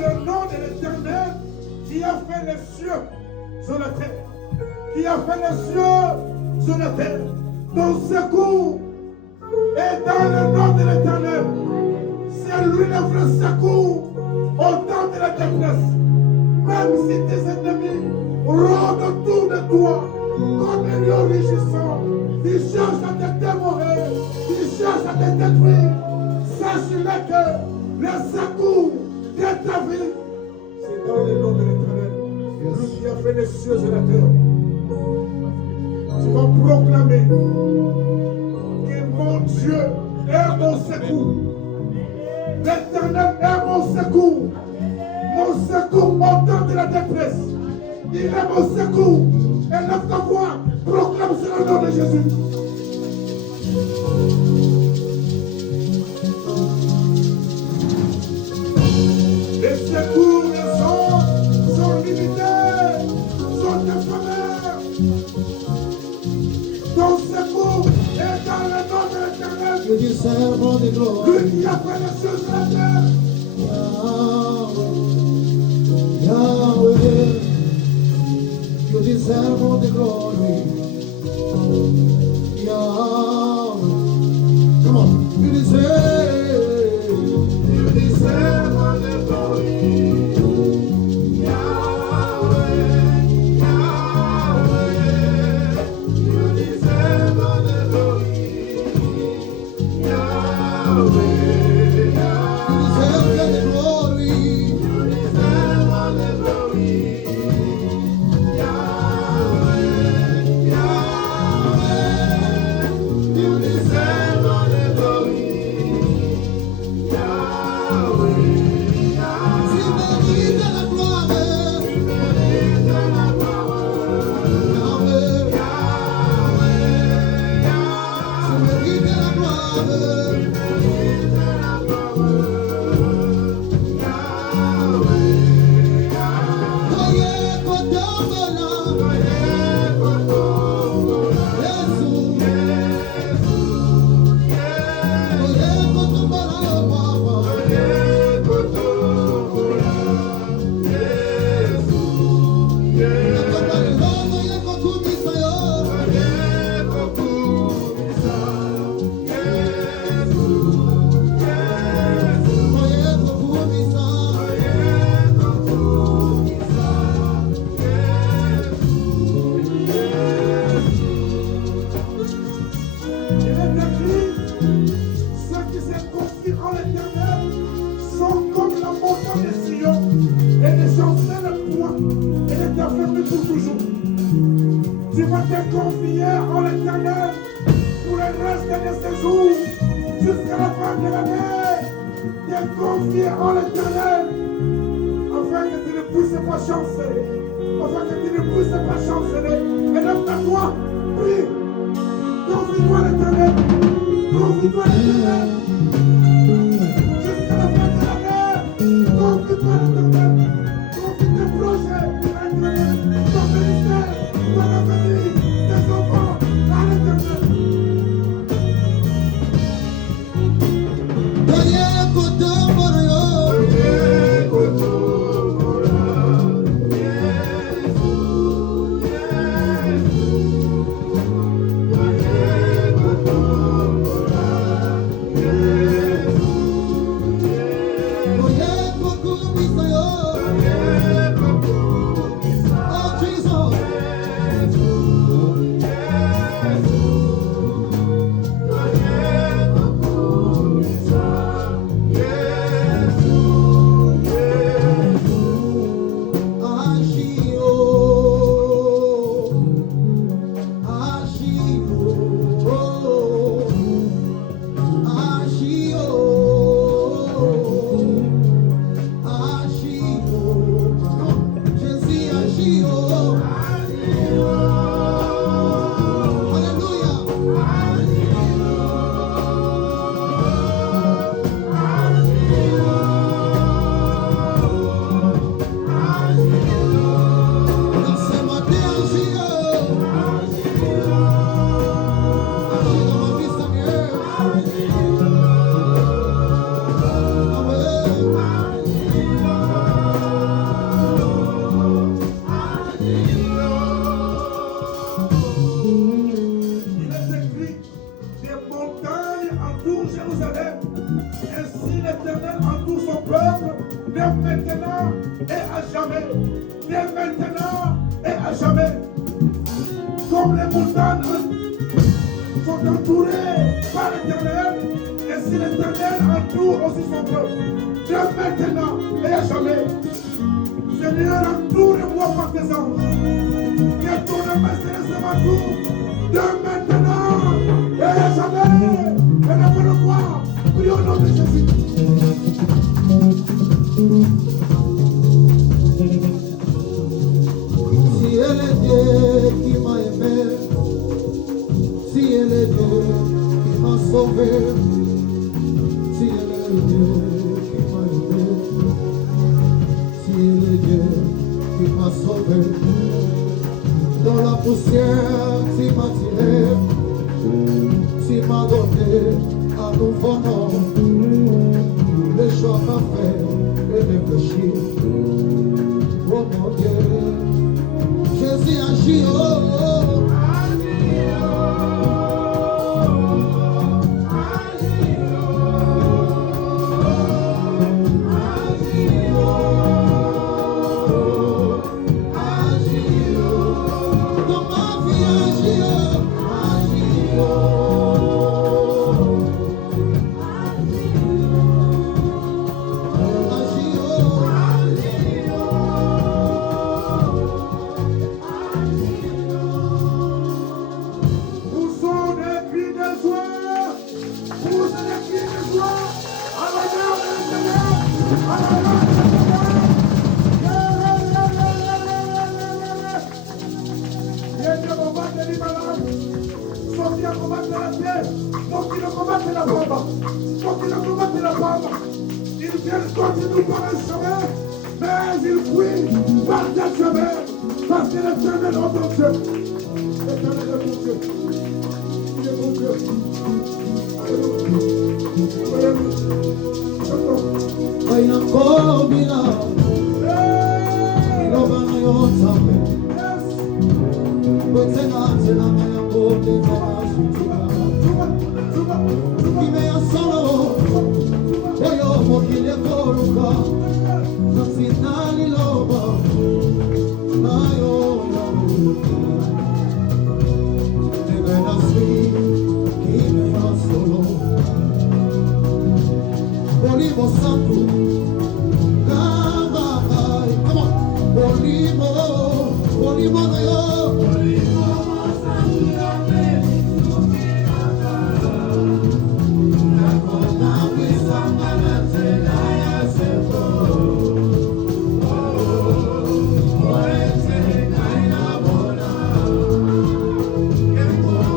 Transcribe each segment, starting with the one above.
le nom de l'Éternel qui a fait les cieux sur la terre. Qui a fait les cieux sur la terre. Ton secours est dans le nom de l'Éternel. C'est lui le vrai secours au temps de la détresse. Même si tes ennemis rôdent autour de toi comme un lion rugissant, ils cherchent à te dévorer, ils cherchent à te détruire. Sache-le que le secours de ta vie, c'est dans le nom de l'Éternel. Lui qui a fait les cieux et la terre. Tu vas proclamer que mon Dieu est mon secours. L'Éternel est mon secours. Mon secours au temps de la détresse. Il est mon secours. Et lève ta voix, proclame sur le nom de Jésus. Les secours des hommes sont limités, sont éphémères. Ton secours est dans le nom de l'Éternel. You deserve all the glory. Lui qui a fait les cieux sur la terre. Yahweh, you deserve all the glory. Yahweh, come on, you deserve all the glory. Yahweh, Yahweh, you deserve all the glory. Yahweh. Tu vas te confier en l'Éternel pour le reste de ces jours, jusqu'à la fin de l'année. Te confier en l'Éternel, afin que tu ne puisses pas chanceler, afin que tu ne puisses pas chanceler. Et lève ta voix, prie, confie-toi à l'Éternel, confie-toi à l'Éternel, jusqu'à la fin de l'année, confie-toi à l'Éternel, confie tes projets à l'Éternel, ton ministère, ton avenir, tes enfants à l'Éternel. Yeah. maintenant et à jamais. Dès maintenant et à jamais. Comme les montagnes sont entourées par l'Éternel, et si l'Éternel entoure aussi son peuple, dès maintenant et à jamais. Seigneur, entoure-moi par tes anges. Que ton amour se laisse m'entoure de maintenant et à jamais. Et lève-le-moi, prions au nom de Jésus. Si elle est Dieu qui m'a aimé, si elle est Dieu qui m'a sauvé, si elle est Dieu qui m'a aimé, si elle est Dieu qui m'a sauvé, dans la poussière tu m'as tiré, tu m'as donné un nouveau nom, le choix m'a fait réfléchir, oh mon Dieu. Jésus agit, oh, oh. Dans ma vie, agit, oh. Agit, Ils viennent continuer par un chemin, mais ils fuient par des chemins, parce que l'Éternel est mon Dieu. L'Éternel est mon Dieu. Il est mon Dieu. Vai ancora bila, lo vanno io sape. Poi se nace la mia botte nella città. Chi me solo, poi io morri le coluca, non si nani loba, ma io deve nascere chi me solo. Olivo santo, come on, olivo na yo, olivo santo, na kona wisanga na tela ya seko, oete kaina bona,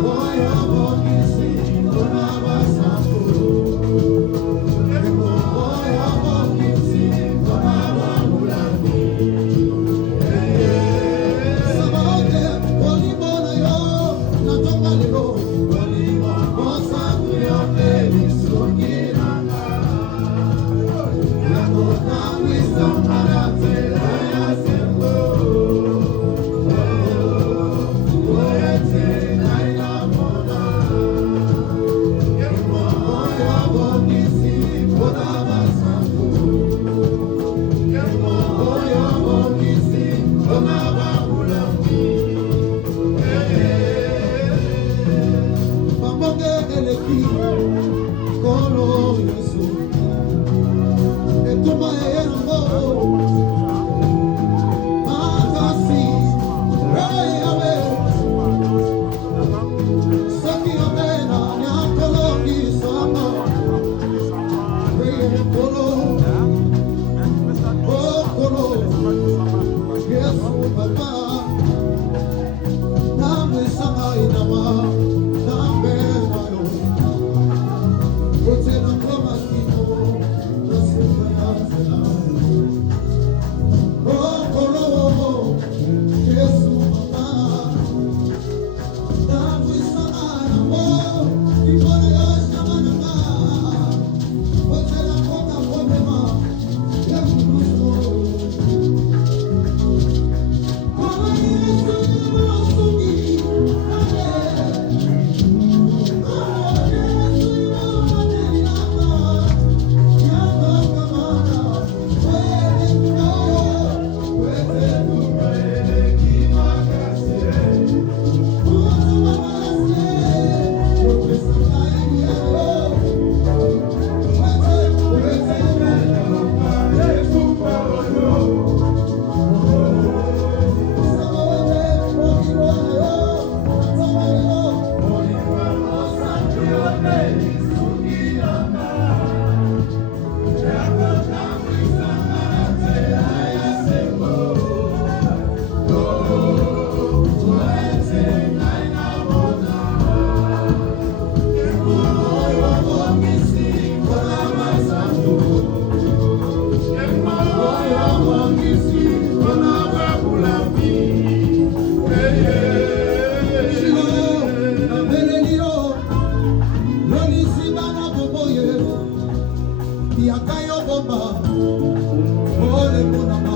oya bokisi kona basanto. Kolo Yesu, etuma ye nambo.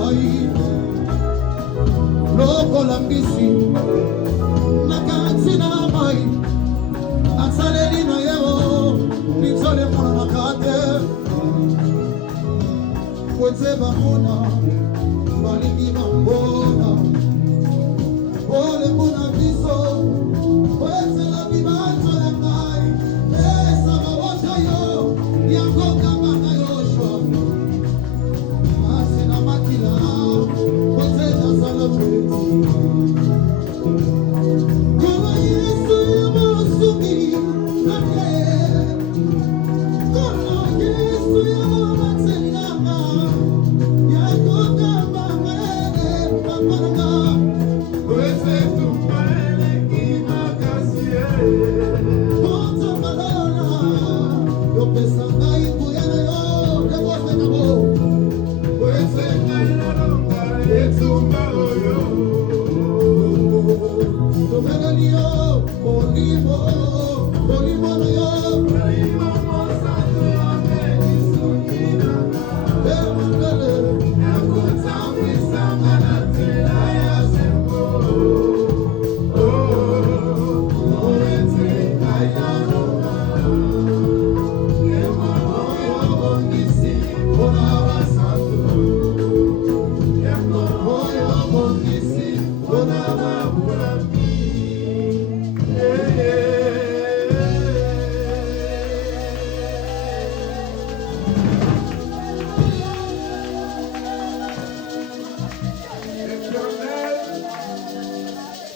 ngai lokola mbisi na kati na mai asaleli na yeo minzole monanaka te po ete bamona balingi bambona olembo na biso po ete lobi banzola ngai esa mabota yo yango kambaka yoshua asi na makila po ete nazala peti koma yesu ya mosungi nake koma yesu ya momatselingama yango kambaka paparanga po ete tumaeleki makasi konza malona yopesa ngai nguya na yo yakosenabo po ete ngai nalonga etumba oyo tomelelio molimo molimo na yo molimo mosantu yamenisukilanga emangele yakutambwisanga na nzela ya sembo oete ngai nalonga yemono yobongisi mpona basantu yemono yobongisi mpona babulami L'Éternel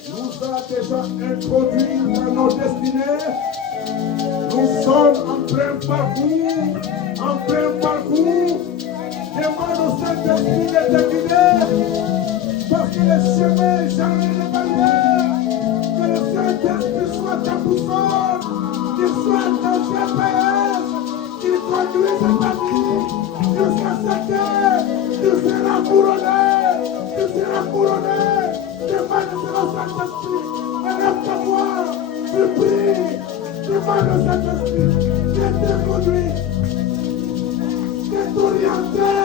nous a déjà introduits dans nos destinées. Nous sommes en plein parcours. Demande au Saint-Esprit de te guider. Parce que le chemin est jamais de barrière. Que le Saint-Esprit soit ta boussole, qu'il soit ton GPS, qu'il conduise ta vie jusqu'à ce que tu seras couronné. Demande au Saint-Esprit, élève-toi, tu pries. Demande au Saint-Esprit de te conduire, de t'orienter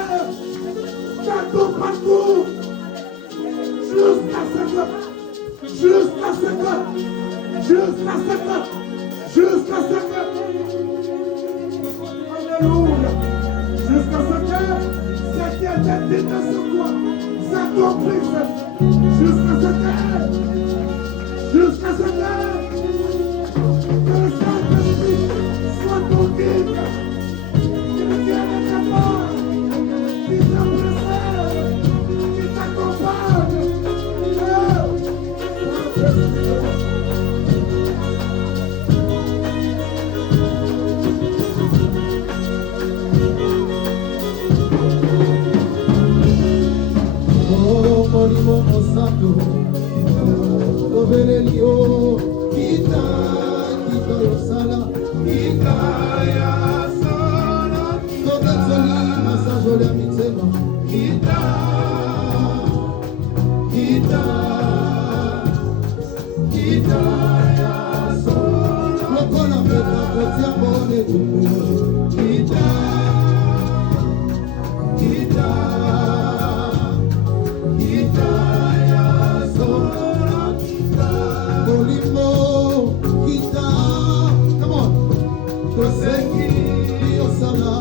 dans ton parcours. Jusqu'à ce que Alléluia. Jusqu'à ce que ce qui était dit de ce quoi s'accomplisse. Jusqu'à ce que le Saint-Esprit soit ton guide. Qu'il vienne te voir, qu'il te préserve, qu'il t'accompagne. molimo mosantu tobelelio kita yosala tobetsoli masajoli ya mitema lokola mpeta kotia mbone tumu molimo kita come on tosengi yosala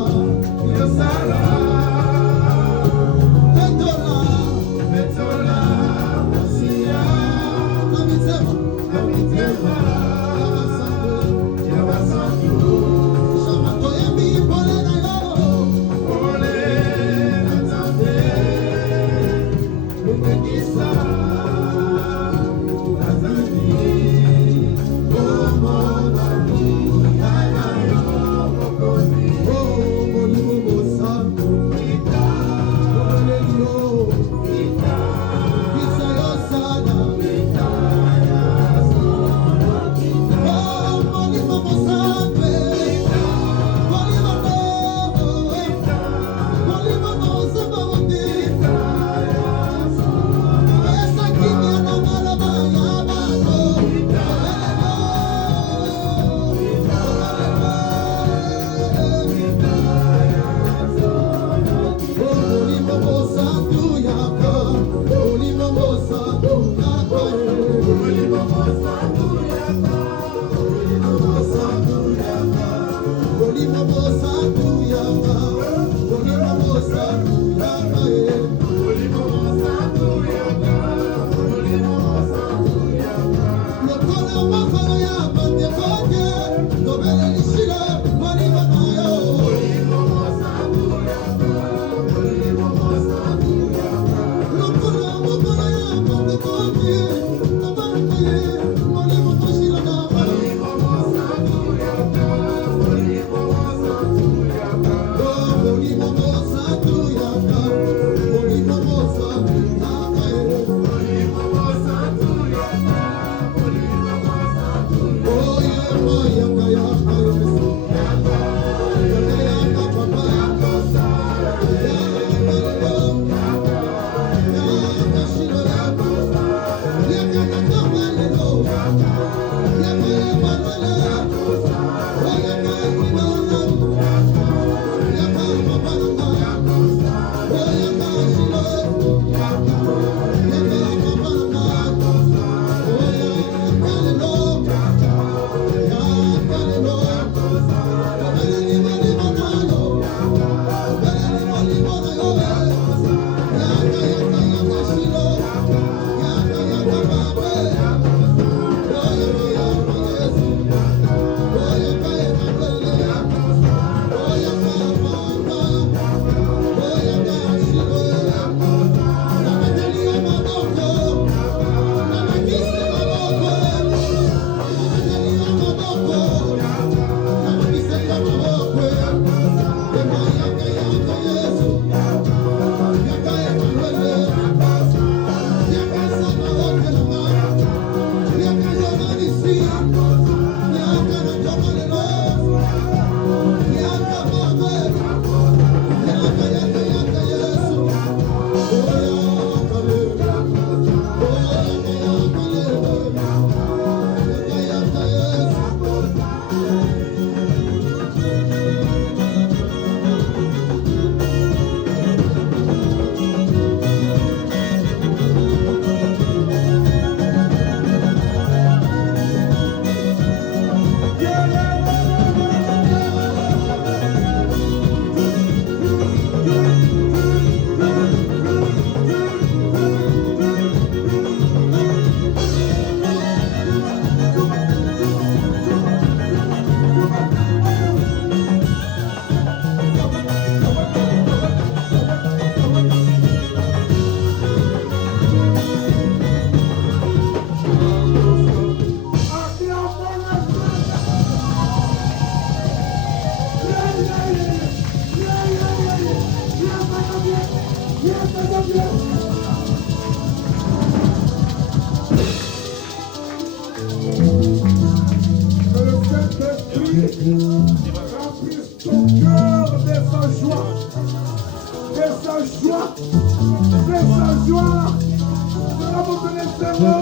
Remplisse ton cœur de sa joie, de sa joie, de sa joie. Nous allons donner ce mot,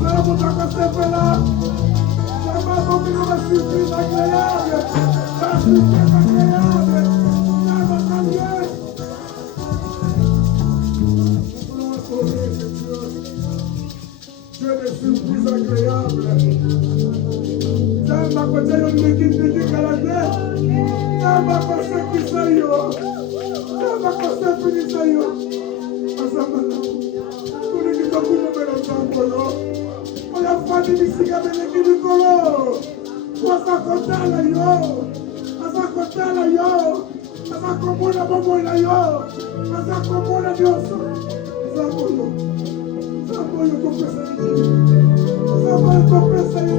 nous allons t'accorder là. Nous allons donner la surprise agréable, la surprise agréable. Nous allons t'enlever. Nous voulons adorer Dieu de surprise agréable. Samba kwa jayo niki kalade. Samba kwa seki sayo. Samba kwa seki sayo. Asamba na. Kuni kita kuma bela sambo yo. Oya fadi misiga beleki nikolo. Wasa kotala yo. Asa kotala yo. Asa komona bomola yo. Asa komona dioso. Sambo yo. Sambo yo kopesa yo. Sambo yo kopesa yo.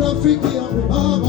Rafiki yangu baba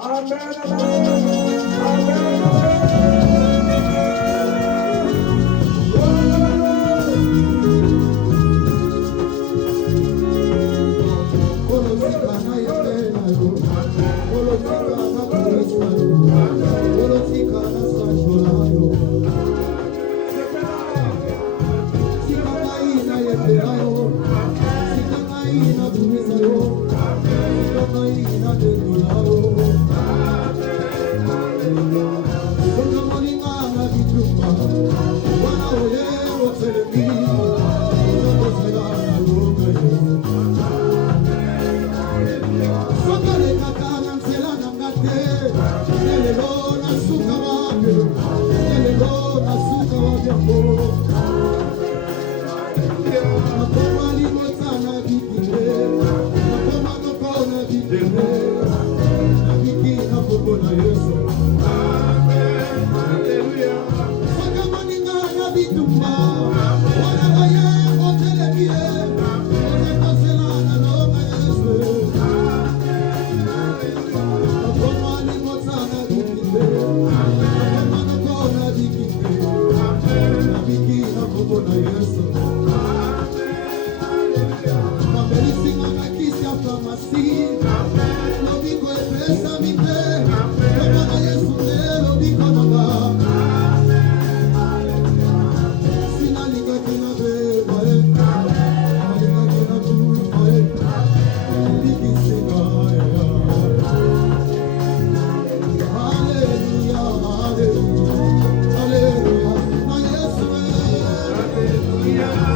Amen. Thank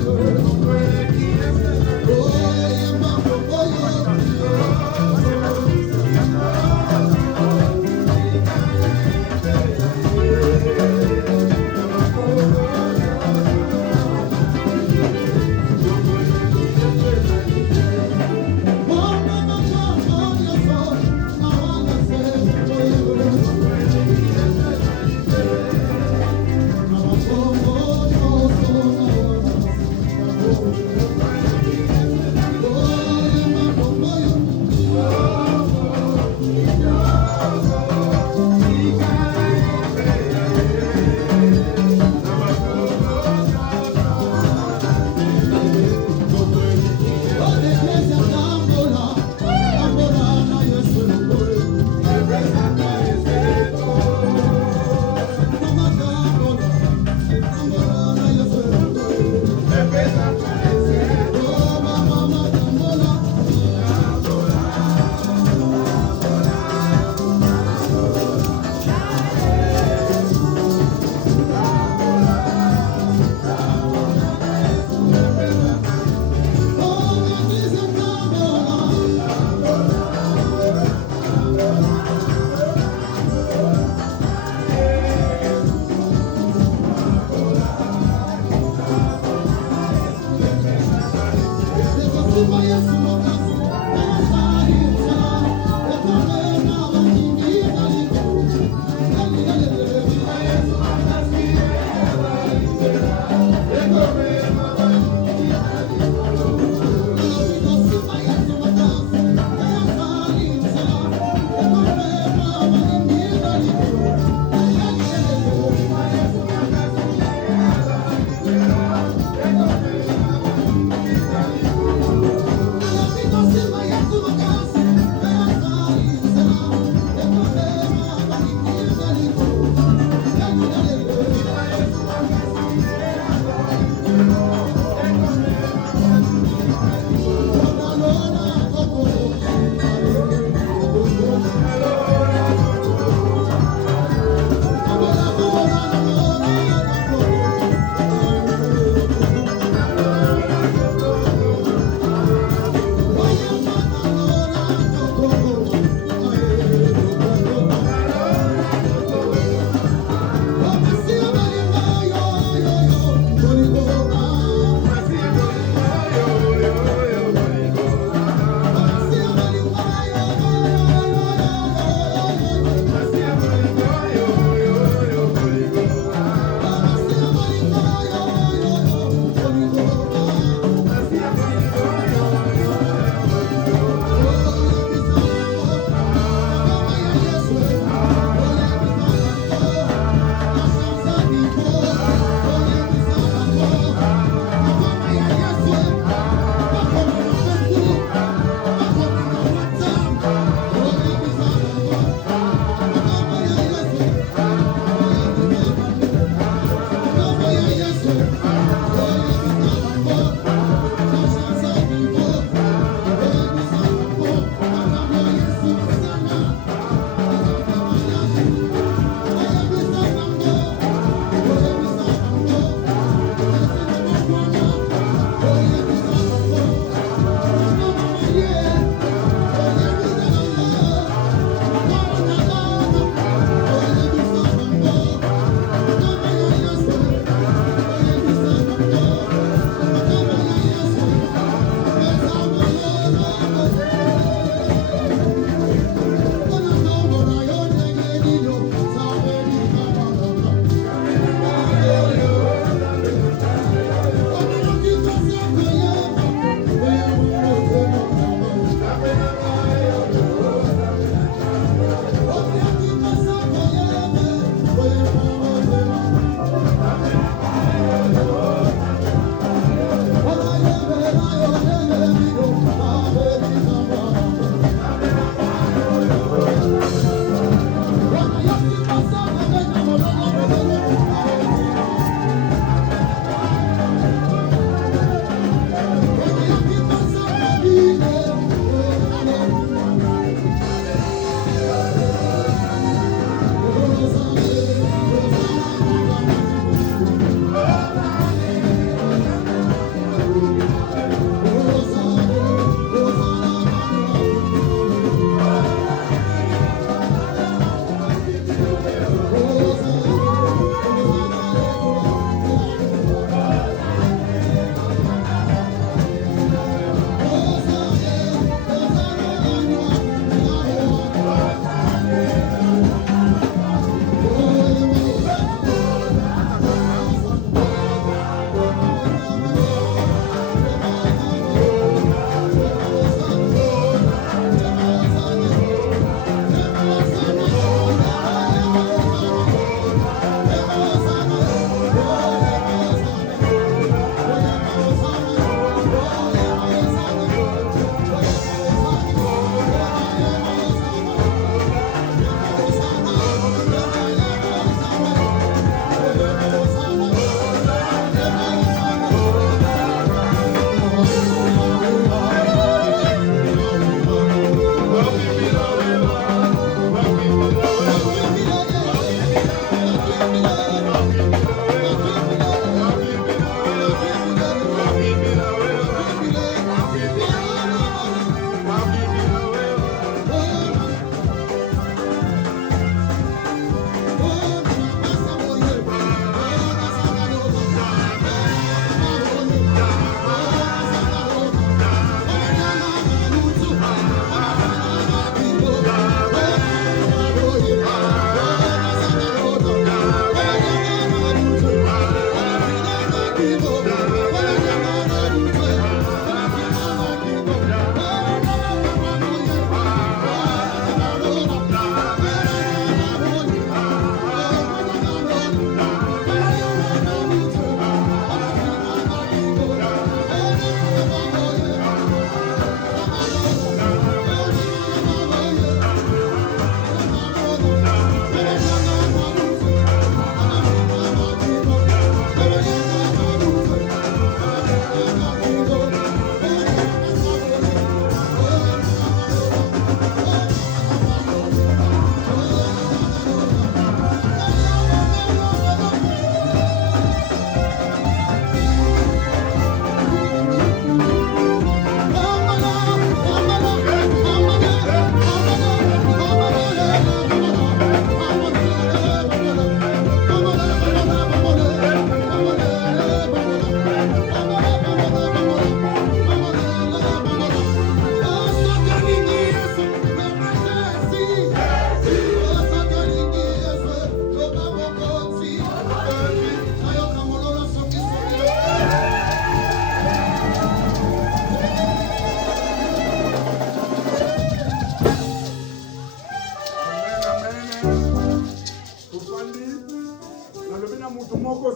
you.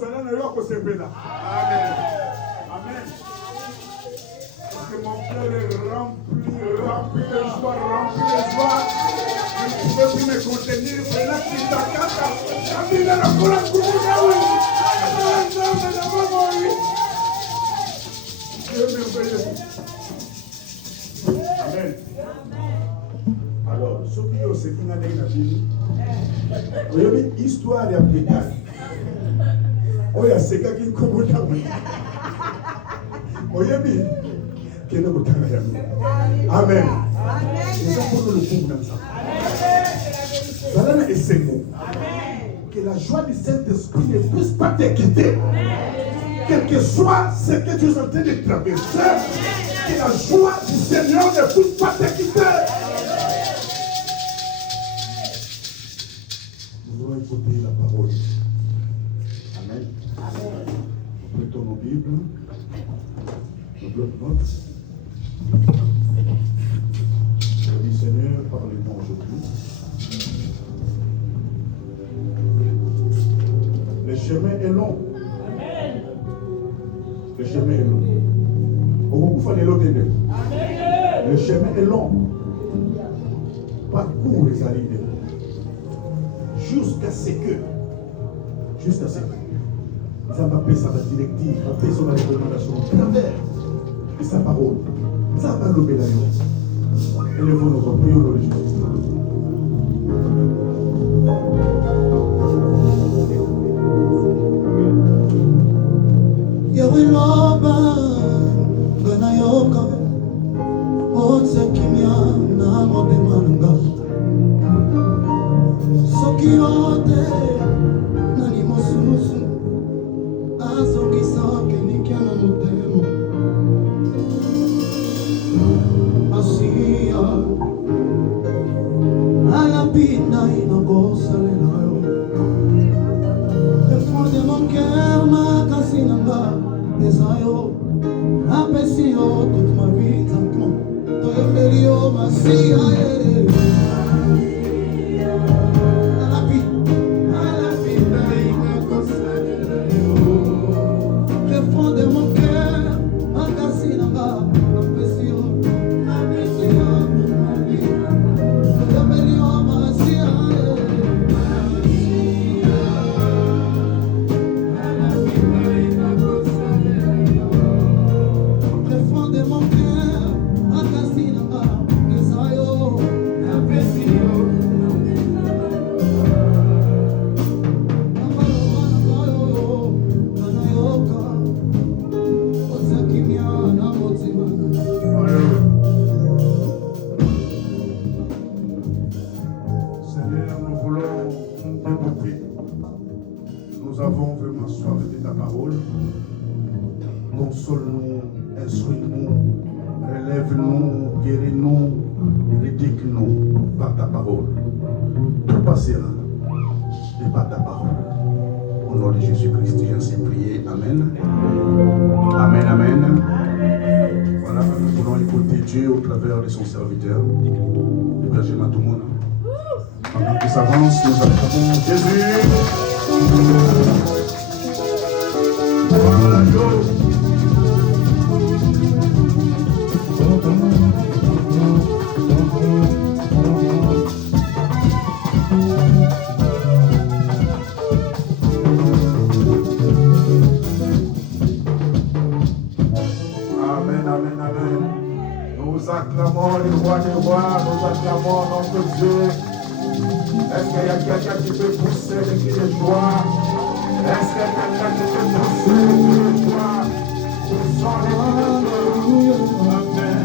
bozala na yo akosepela. Amen. Amen. Parce que mon cœur est rempli de joie, rempli de joie. Je ne peux plus me contenir. C'est là qui t'accata. La vie de la couleur couleur, oui. Dieu merveilleux. Amen. Alors, ce qui est aussi qui n'a rien à dire, il y a une histoire d'Afrique. Oh, il y a ce gars qui est comme ça. Oh, il y a une qui est comme ça. Amen. Nous avons le coup comme ça. Voilà et ces mots. Que la joie du Saint-Esprit ne puisse pas te quitter. Quel que soit ce que tu es en train de traverser, que la joie du Seigneur ne puisse pas te quitter. Nous allons écouter la parole. Amen. Nous prêtons nos Bibles, nos blocs-notes. Je dis Seigneur, parlez-moi aujourd'hui. Le chemin est long. Le chemin est long. Le chemin est long. Parcours les alliés. Jusqu'à ce que. Ça va payer sa directive, va payer son recommandation au travers de sa parole. Ça va lever la joie. Élevons notre prière dans le Jésus-Christ. Yahweh Loba, Ganayoka, Otsa Kimya, Namote Mananga, Sokiote, Nani Mosusu, Asoki Saki, Nikiana Motemo, Asia, Alapina, Inagosa, Lenayo, le fond de mon cœur, ma Cassinanga. Desaio, apesio, toute ma vie, tant toi felio, ma sia, à la vie, le fond de mon cœur, ma cassinanga, apesio, ma vie, toi felio, ma sia. Console-nous, instruis-nous, relève-nous, guéris-nous, éduque-nous par ta parole. Tout passera et par ta parole. Au nom de Jésus-Christ, j'ai ainsi prié. Amen. Amen, amen. Voilà, nous voulons écouter Dieu au travers de son serviteur, le berger Matoumona. Pendant qu'il s'avance, nous acclamons Jésus. Voilà, yo. Amen, amen, amen. Nous acclamons le roi des rois, nous acclamons notre Dieu. Est-ce qu'il y a quelqu'un qui peut pousser les cris de joie? Est-ce qu'il y a quelqu'un qui peut pousser les cris de joie? Poussons les cris de joie. Amen.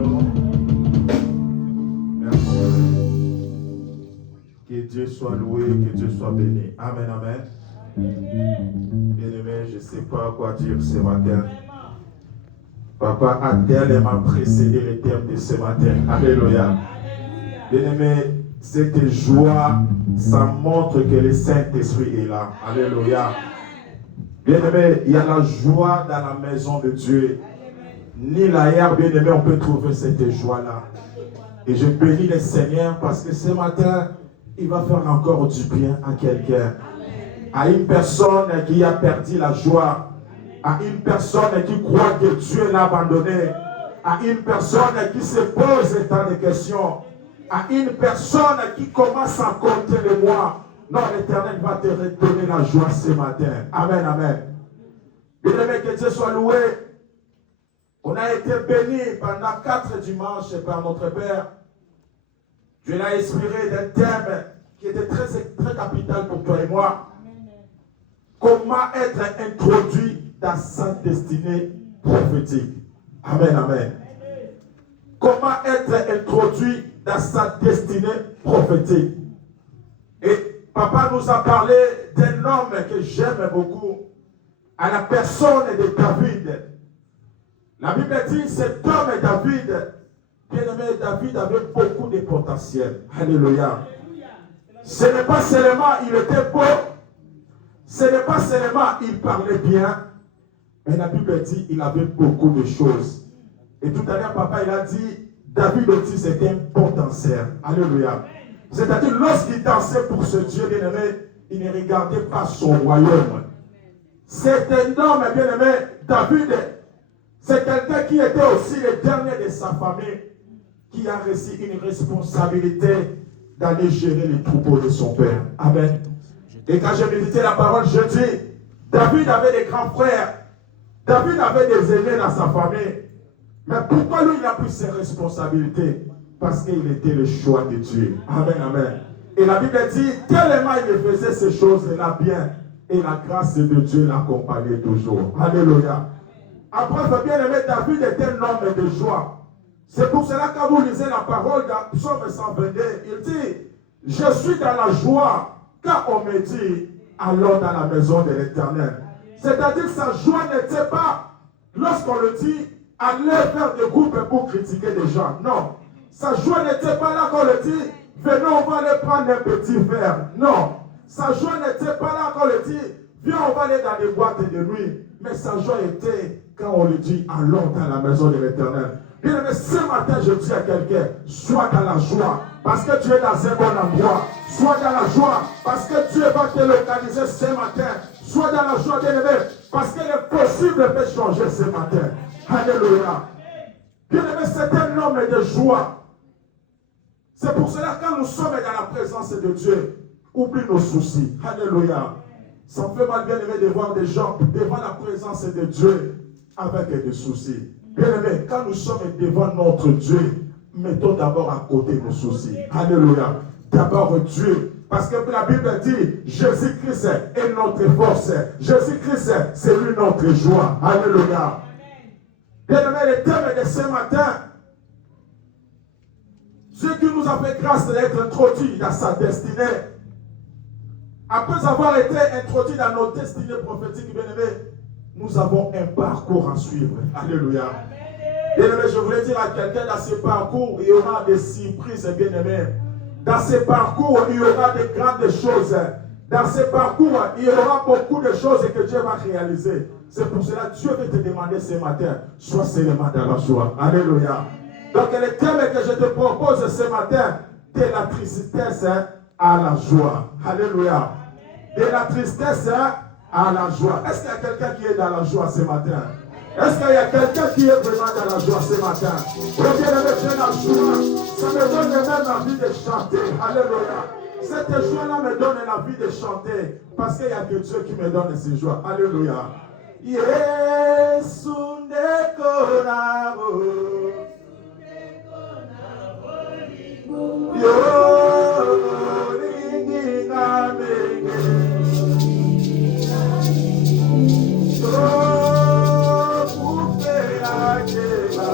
Allô? Merci. Que Dieu soit loué, que Dieu soit béni. Amen, amen. Bien-aimé, je ne sais pas quoi dire ce matin. Papa a tellement précédé le thème de ce matin. Alléluia. Bien-aimé, cette joie, ça montre que le Saint-Esprit est là. Alléluia. Bien-aimé, il y a la joie dans la maison de Dieu. Ni l'ailleurs, bien-aimé, on peut trouver cette joie-là. Et je bénis le Seigneur parce que ce matin, il va faire encore du bien à quelqu'un. À une personne qui a perdu la joie. À une personne qui croit que Dieu l'a abandonné. À une personne qui se pose tant de questions. À une personne qui commence à compter les mois. Non, l'Éternel va te redonner la joie ce matin. Amen, amen. Bien-aimé, que Dieu soit loué. On a été bénis pendant 4 dimanches par notre Père. Dieu l'a inspiré d'un thème qui était très, très capital pour toi et moi. Comment être introduit dans sa destinée prophétique. Amen, amen. Comment être introduit dans sa destinée prophétique. Et papa nous a parlé d'un homme que j'aime beaucoup, à la personne de David. La Bible dit, cet homme David, bien-aimé, David avait beaucoup de potentiel. Alléluia. Ce n'est pas seulement il était beau, ce n'est pas seulement il parlait bien, mais la Bible dit il avait beaucoup de choses. Et tout à l'heure, papa, il a dit, David aussi, c'était un potentiel. Alléluia. C'est-à-dire, lorsqu'il dansait pour ce Dieu bien-aimé, il ne regardait pas son royaume. C'est un homme bien-aimé, David, c'est quelqu'un qui était aussi le dernier de sa famille, qui a reçu une responsabilité d'aller gérer les troupeaux de son père. Amen. Et quand j'ai médité la parole, je dis, David avait des grands frères, David avait des aînés dans sa famille. Mais pourquoi lui, il a pris ses responsabilités? Parce qu'il était le choix de Dieu. Amen, amen. Et la Bible dit, tellement il faisait ces choses-là bien, et la grâce de Dieu l'accompagnait toujours. Alléluia. Après, bien aimé, David était un homme de joie. C'est pour cela que quand vous lisez la parole dans Psaume 122, il dit, je suis dans la joie quand on me dit, allons dans la maison de l'Éternel. C'est-à-dire que sa joie n'était pas, lorsqu'on le dit, aller faire des groupes pour critiquer des gens. Non. Sa joie n'était pas là quand on le dit, venons, on va aller prendre un petit verre. Non. Sa joie n'était pas là quand on le dit, viens, on va aller dans les boîtes de nuit. Mais sa joie était quand on le dit, allons dans la maison de l'Éternel. Bien aimé, ce matin, je dis à quelqu'un, sois dans la joie, parce que tu es dans un bon endroit. Sois dans la joie, parce que Dieu va te localiser ce matin. Sois dans la joie, bien aimé, parce qu'il est possible de changer ce matin. Alléluia. Bien aimé, c'est un homme de joie. C'est pour cela que quand nous sommes dans la présence de Dieu, oublie nos soucis. Alléluia. Ça me fait mal, bien aimé, de voir des gens devant la présence de Dieu avec des soucis. Bien aimé, quand nous sommes devant notre Dieu, mettons d'abord à côté nos soucis. Alléluia. D'abord Dieu. Parce que la Bible dit, Jésus-Christ est notre force. Jésus-Christ, c'est lui notre joie. Alléluia. Bien aimé, le thème de ce matin, Dieu qui nous a fait grâce d'être introduits dans sa destinée. Après avoir été introduits dans nos destinées prophétiques, bien aimé, nous avons un parcours à suivre. Alléluia. Bien-aimé, je voulais dire à quelqu'un, dans ce parcours, il y aura des surprises, bien-aimé. Dans ce parcours, il y aura de grandes choses. Dans ce parcours, il y aura beaucoup de choses que Dieu va réaliser. C'est pour cela que Dieu veut te demander ce matin, sois seulement dans la joie. Alléluia. Donc, le thème que je te propose ce matin, de la tristesse à la joie. Alléluia. De la tristesse à la joie. Est-ce qu'il y a quelqu'un qui est dans la joie ce matin? Est-ce qu'il y a quelqu'un qui est vraiment dans la joie ce matin? Bien-aimé, j'ai la joie. Ça me donne même envie de chanter. Alléluia. Cette joie-là me donne l'envie de chanter. Parce qu'il n'y a que Dieu qui me donne ces joies. Alléluia. Yesu nekonabo. Yo lingi ngamenge. Yo kufe akeba.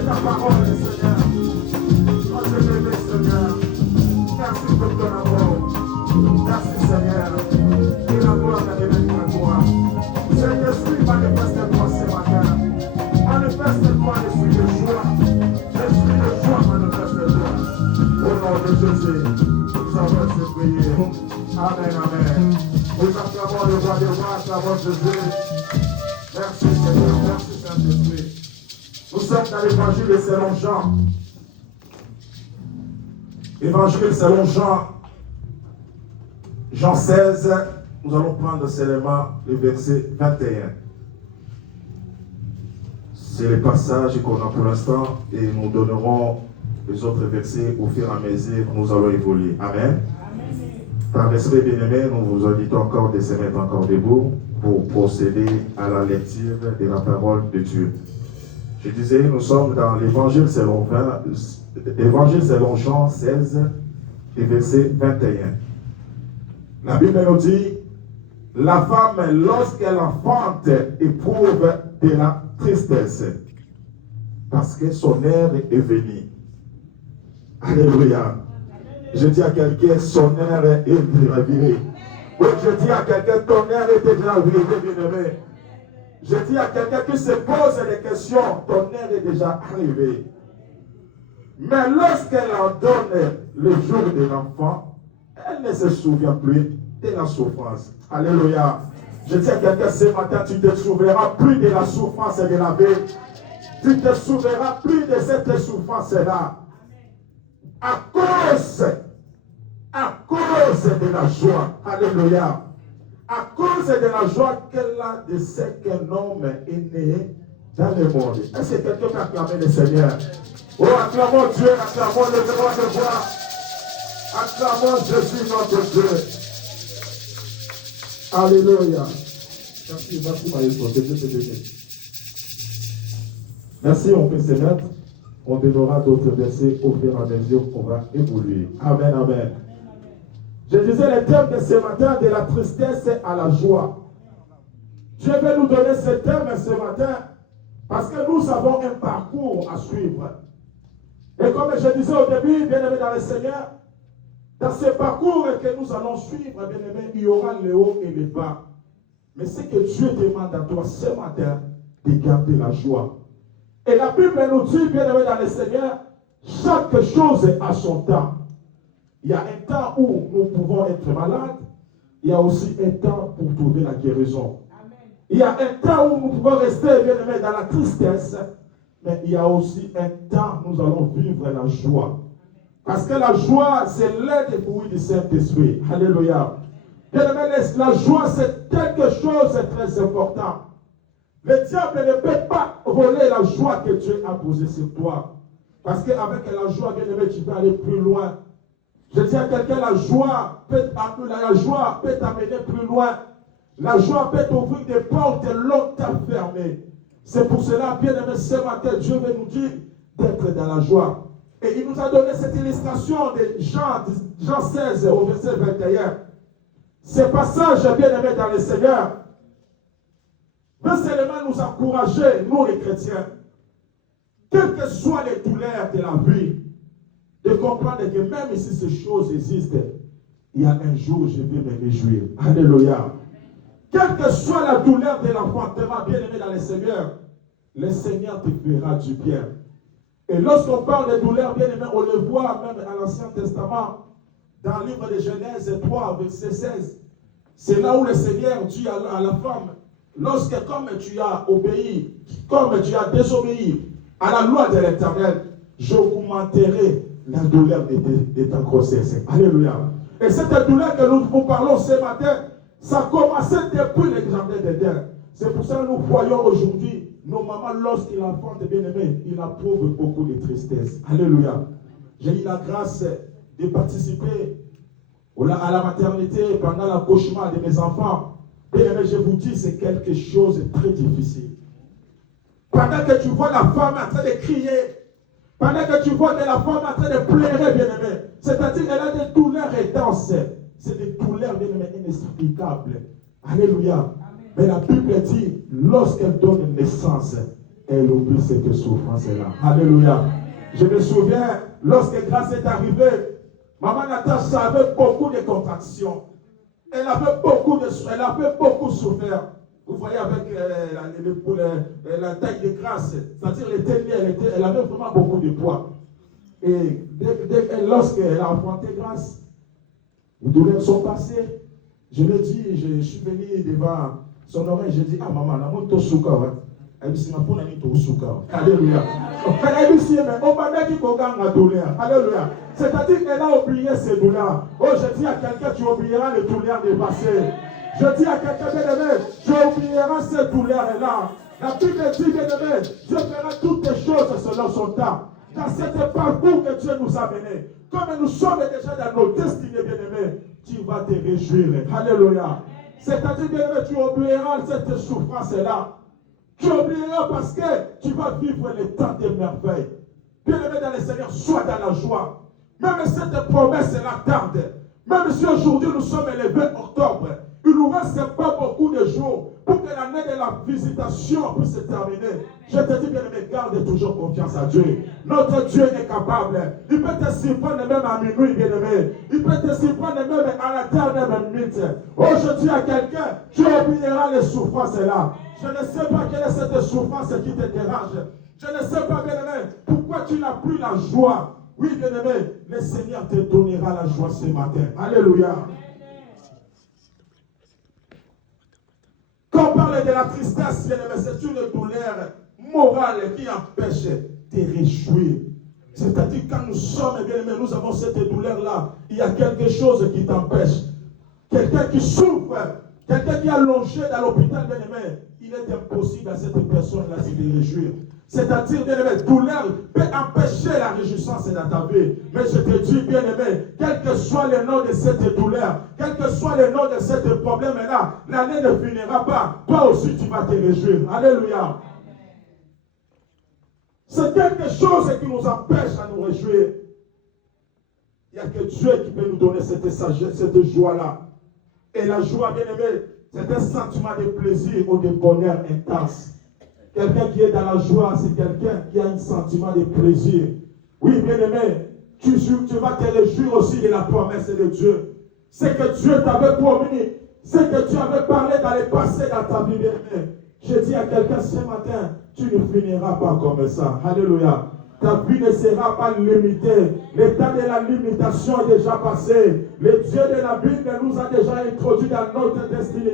bénir ta parole, Seigneur. Oh, je bénis, Seigneur. Merci pour ton amour. Merci, Seigneur. Et la gloire est revenue à toi. Saint-Esprit, manifeste-toi ce matin. Manifeste-toi l'esprit de joie. L'esprit de joie, manifeste-toi. Au nom de Jésus, nous avons ces prières. Amen, amen. Nous acclamons le roi des rois, acclamons Jésus. Merci, Seigneur. Merci, Saint-Esprit. Nous sommes dans l'évangile selon Jean. Évangile selon Jean. Jean 16, nous allons prendre seulement le verset 21. C'est le passage qu'on a pour l'instant et nous donnerons les autres versets au fur et à mesure que nous allons évoluer. Amen. Par respect bien-aimé, nous vous invitons encore de se mettre encore debout pour procéder à la lecture de la parole de Dieu. Je disais, nous sommes dans l'évangile selon Jean 16 et verset 21. La Bible nous dit, la femme, lorsqu'elle enfante, éprouve de la tristesse parce que son heure est venue. Alléluia. Je dis à quelqu'un, son heure est arrivée. Oui, je dis à quelqu'un, ton heure est déjà arrivée, bien-aimé. Je dis à quelqu'un qui se pose des questions, ton heure est déjà arrivée. Mais lorsqu'elle en donne le jour de l'enfant, elle ne se souvient plus de la souffrance. Alléluia. Je dis à quelqu'un ce matin, tu ne te souviendras plus de la souffrance de la vie. Tu ne te souviendras plus de cette souffrance-là. À cause de la joie. Alléluia. À cause de la joie qu'elle a de ce qu'un homme est né dans le monde. Est-ce que quelqu'un peut acclamer le Seigneur? Oh, acclamons Dieu, acclamons le roi de voix. Acclamons Jésus notre Dieu. Alléluia. Merci, merci Maïso. Que Dieu te bénisse. Merci, on peut se mettre. On donnera d'autres versets au fur et à mesure qu'on va évoluer. Amen, amen. Je disais le thème de ce matin, de la tristesse à la joie. Je vais nous donner ce thème ce matin parce que nous avons un parcours à suivre. Et comme je disais au début, bien-aimés dans le Seigneur, dans ce parcours que nous allons suivre, bien-aimés, il y aura le haut et le bas. Mais ce que Dieu demande à toi ce matin, de garder la joie. Et la Bible nous dit, bien-aimés dans le Seigneur, chaque chose a son temps. Il y a un temps où nous pouvons être malades. Il y a aussi un temps pour trouver la guérison. Amen. Il y a un temps où nous pouvons rester, bien-aimés, dans la tristesse. Mais il y a aussi un temps où nous allons vivre la joie. Parce que la joie, c'est l'un des fruits du Saint-Esprit. Alléluia. Bien-aimés, la joie, c'est quelque chose de très important. Le diable ne peut pas voler la joie que Dieu a posée sur toi. Parce qu'avec la joie, bien-aimé, tu peux aller plus loin. Je dis à quelqu'un, la joie peut t'amener plus loin. La joie peut t'ouvrir des portes longtemps fermées. C'est pour cela, bien-aimé, ce matin, Dieu veut nous dire d'être dans la joie. Et il nous a donné cette illustration de Jean 16 au verset 21. Ce passage, bien-aimé dans le Seigneur, veut seulement nous encourager, nous les chrétiens, quelles que soient les douleurs de la vie, de comprendre que même si ces choses existent, il y a un jour je vais me réjouir. Alléluia. Quelle que soit la douleur de l'enfantement, bien-aimé dans le Seigneur te fera du bien. Et lorsqu'on parle de douleur, bien-aimé, on le voit même à l'Ancien Testament, dans le livre de Genèse 3, verset 16. C'est là où le Seigneur dit à la femme, lorsque comme tu as obéi, comme tu as désobéi à la loi de l'Éternel, j'augmenterai la douleur de ta grossesse. Alléluia. Et cette douleur que nous vous parlons ce matin, ça a commencé depuis le jardin d'Éden. C'est pour ça que nous voyons aujourd'hui nos mamans, lorsqu'ils enfantent bien-aimés, ils approuvent beaucoup de tristesse. Alléluia. J'ai eu la grâce de participer à la maternité pendant l'accouchement de mes enfants. Bien-aimés, je vous dis, c'est quelque chose de très difficile. Pendant que tu vois la femme en train de crier, pendant que tu vois que la femme en train de pleurer, bien-aimé, c'est-à-dire qu'elle a des douleurs intenses. C'est des douleurs, bien-aimé, inexplicables. Alléluia. Amen. Mais la Bible dit, lorsqu'elle donne naissance, elle oublie cette souffrance-là. Alléluia. Je me souviens, lorsque grâce est arrivée, maman Natacha avait beaucoup de contractions. Elle avait beaucoup souffert. Vous voyez avec la taille de grâce, c'est-à-dire elle avait vraiment beaucoup de poids. Et lorsqu'elle a affronté grâce, les douleurs sont passées. Je lui ai dit, je suis venu devant son oreille, j'ai dit, ah maman, la moto souka. Alléluia. Alléluia. C'est-à-dire qu'elle a oublié ses douleurs. Oh, je dis à quelqu'un, tu oublieras les douleurs du passé. Je dis à quelqu'un, bien-aimé, tu oublieras ces douleurs-là. La Bible dit, bien-aimé, Dieu fera toutes les choses selon son temps. Dans cet parcours que Dieu nous a mené, comme nous sommes déjà dans nos destinées, bien-aimés, tu vas te réjouir. Alléluia. C'est-à-dire, bien-aimé, tu oublieras cette souffrance-là. Tu oublieras parce que tu vas vivre les temps de merveille. Bien-aimé dans le Seigneur, sois dans la joie. Même cette promesse-là tarde. Même si aujourd'hui nous sommes le 20 octobre, il ne nous reste pas beaucoup de jours pour que l'année de la visitation puisse se terminer. Je te dis, bien-aimé, garde toujours confiance à Dieu. Notre Dieu est capable. Il peut te surprendre même à minuit, bien-aimé. Il peut te surprendre même à la dernière minute. Aujourd'hui, à quelqu'un, tu oublieras les souffrances-là. Je ne sais pas quelle est cette souffrance qui te dérange. Je ne sais pas, bien-aimé, pourquoi tu n'as plus la joie. Oui, bien-aimé, le Seigneur te donnera la joie ce matin. Alléluia. Quand on parle de la tristesse, bien-aimé, c'est une douleur morale qui empêche de réjouir. C'est-à-dire quand nous sommes, bien-aimés, nous avons cette douleur-là, il y a quelque chose qui t'empêche. Quelqu'un qui souffre, quelqu'un qui est allongé dans l'hôpital, bien-aimé, il est impossible à cette personne-là de se réjouir. C'est-à-dire, bien-aimé, douleur peut empêcher la réjouissance dans ta vie. Mais je te dis, bien-aimé, quel que soit le nom de cette douleur, quel que soit le nom de ce problème-là, l'année ne finira pas. Toi aussi, tu vas te réjouir. Alléluia. C'est quelque chose qui nous empêche à nous réjouir. Il n'y a que Dieu qui peut nous donner cette sagesse, cette joie-là. Et la joie, bien-aimé, c'est un sentiment de plaisir ou de bonheur intense. Quelqu'un qui est dans la joie, c'est quelqu'un qui a un sentiment de plaisir. Oui, bien-aimé, tu vas te réjouir aussi de la promesse de Dieu. C'est que Dieu t'avait promis, c'est que tu avais parlé dans le passé dans ta vie, bien-aimé. Je dis à quelqu'un ce matin, tu ne finiras pas comme ça. Alléluia. Ta vie ne sera pas limitée. Le temps de la limitation est déjà passé. Le Dieu de la Bible nous a déjà introduits dans notre destinée.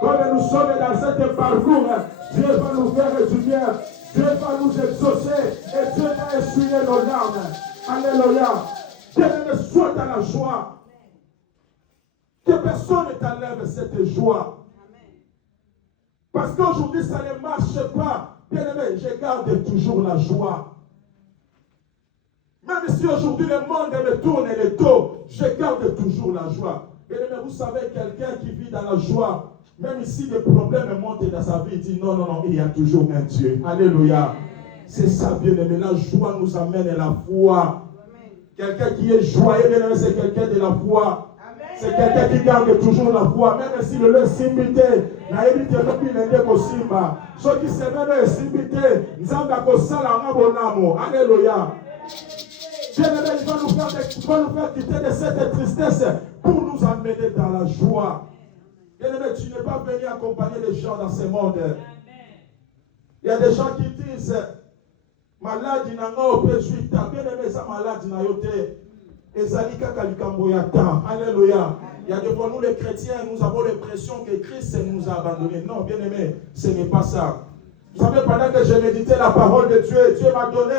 Comme nous sommes dans cet parcours, Dieu va nous faire du bien. Dieu va nous exaucer. Et Dieu va essuyer nos larmes. Alléluia. Bien-aimé, sois dans la joie. Que personne ne t'enlève cette joie. Parce qu'aujourd'hui, ça ne marche pas. Bien-aimé, je garde toujours la joie. Même si aujourd'hui le monde me tourne le dos, je garde toujours la joie. Bien-aimé, vous savez, quelqu'un qui vit dans la joie, même si les problèmes montent dans sa vie, il dit non, il y a toujours un Dieu. Alléluia. C'est ça, bien-aimé. La joie nous amène à la foi. Quelqu'un qui est joyeux, bien-aimé, c'est quelqu'un de la foi. C'est quelqu'un qui garde toujours la foi, même si le leur simité, na évite depuis l'endé kosimba. Ceux qui se mettent simité, nzamba kosala ngabonamo. Alléluia. Bien-aimé, il va nous faire quitter de cette tristesse pour nous amener dans la joie. Bien-aimé, tu n'es pas venu accompagner les gens dans ce monde. Il y a des gens qui disent, malade n'a pas au péchuita. Bien-aimé, ça malade n'a pas été. Alléluia. Il y a devant nous les chrétiens, nous avons l'impression que Christ nous a abandonnés. Non, bien aimé, ce n'est pas ça. Vous savez, pendant que j'ai médité la parole de Dieu, Dieu m'a donné,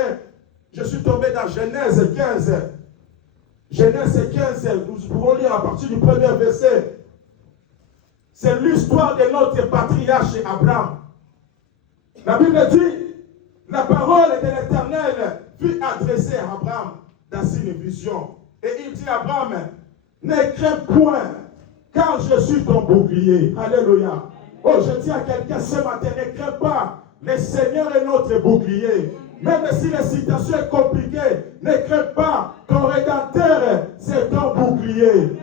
je suis tombé dans Genèse 15. Genèse 15, nous pouvons lire à partir du premier verset. C'est l'histoire de notre patriarche Abraham. La Bible dit, la parole de l'Éternel fut adressée à Abraham dans une vision. Et il dit à Abraham, ne crains point, car je suis ton bouclier. Alléluia. Oh, je dis à quelqu'un ce matin, ne crains pas, le Seigneur est notre bouclier. Même si la situation est compliquée, ne crains pas, ton Rédempteur, c'est ton bouclier.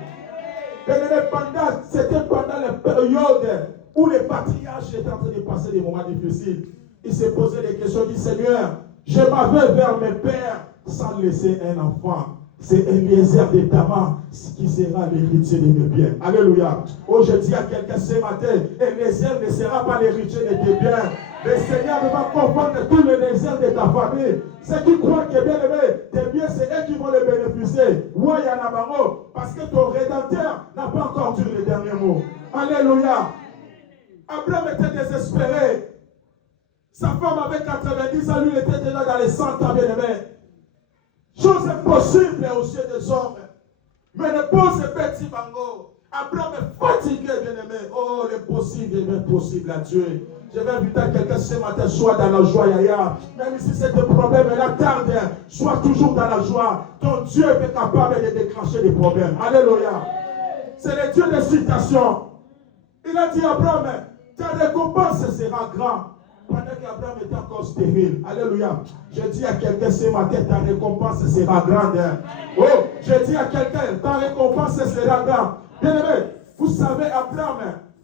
C'était pendant la période où les patriarches étaient en train de passer des moments difficiles. il s'est posé des questions, il dit, Seigneur, je m'en vais vers mes pères sans laisser un enfant. C'est Eliezer de Damas qui sera l'héritier de mes biens. Alléluia. Oh, je dis à quelqu'un ce matin, Eliezer ne sera pas l'héritier de tes biens. Le Seigneur va confondre tout le désert de ta famille. Ceux qui croient que bien aimé, tes biens, c'est eux qui vont les bénéficier. Oui, il y en a marre, parce que ton Rédempteur n'a pas encore dit le dernier mot. Alléluia. Abraham était désespéré. Sa femme avait 90 ans, lui il était déjà dans les 100 ans, bien aimé. Chose impossible aux yeux des hommes. Mais le pose petit bango. Abraham est fatigué, bien aimé. Oh, l'impossible est impossible à Dieu. Je vais inviter quelqu'un ce matin, sois dans la joie, Yaya. Même si c'est un problème, la tarde, sois toujours dans la joie. Ton Dieu est capable de déclencher des problèmes. Alléluia. C'est le Dieu des citations. Il a dit à Abraham, ta récompense sera grande. Pendant qu'Abraham était encore stérile. Alléluia. Je dis à quelqu'un ce matin, ta récompense sera grande. Oh, je dis à quelqu'un, ta récompense sera grande. Bien aimé, vous savez, Abraham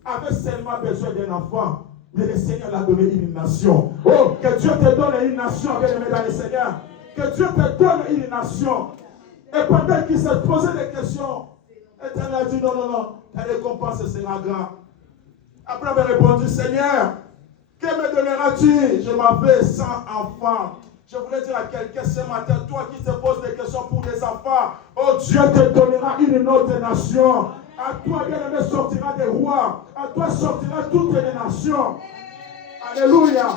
avait seulement besoin d'un enfant. Mais le Seigneur l'a donné une nation. Oh, que Dieu te donne une nation, bien aimé dans le Seigneur. Que Dieu te donne une nation. Et pendant qu'il s'est posé des questions, l'Éternel a dit, non, non, non, ta récompense sera grande. Abraham a répondu, Seigneur, que me donneras-tu? Je m'en vais sans enfant. Je voulais dire à quelqu'un ce matin, toi qui te poses des questions pour des enfants, oh Dieu te donnera une autre nation. À toi, bien-aimé, sortira des rois. À toi sortira toutes les nations. Alléluia.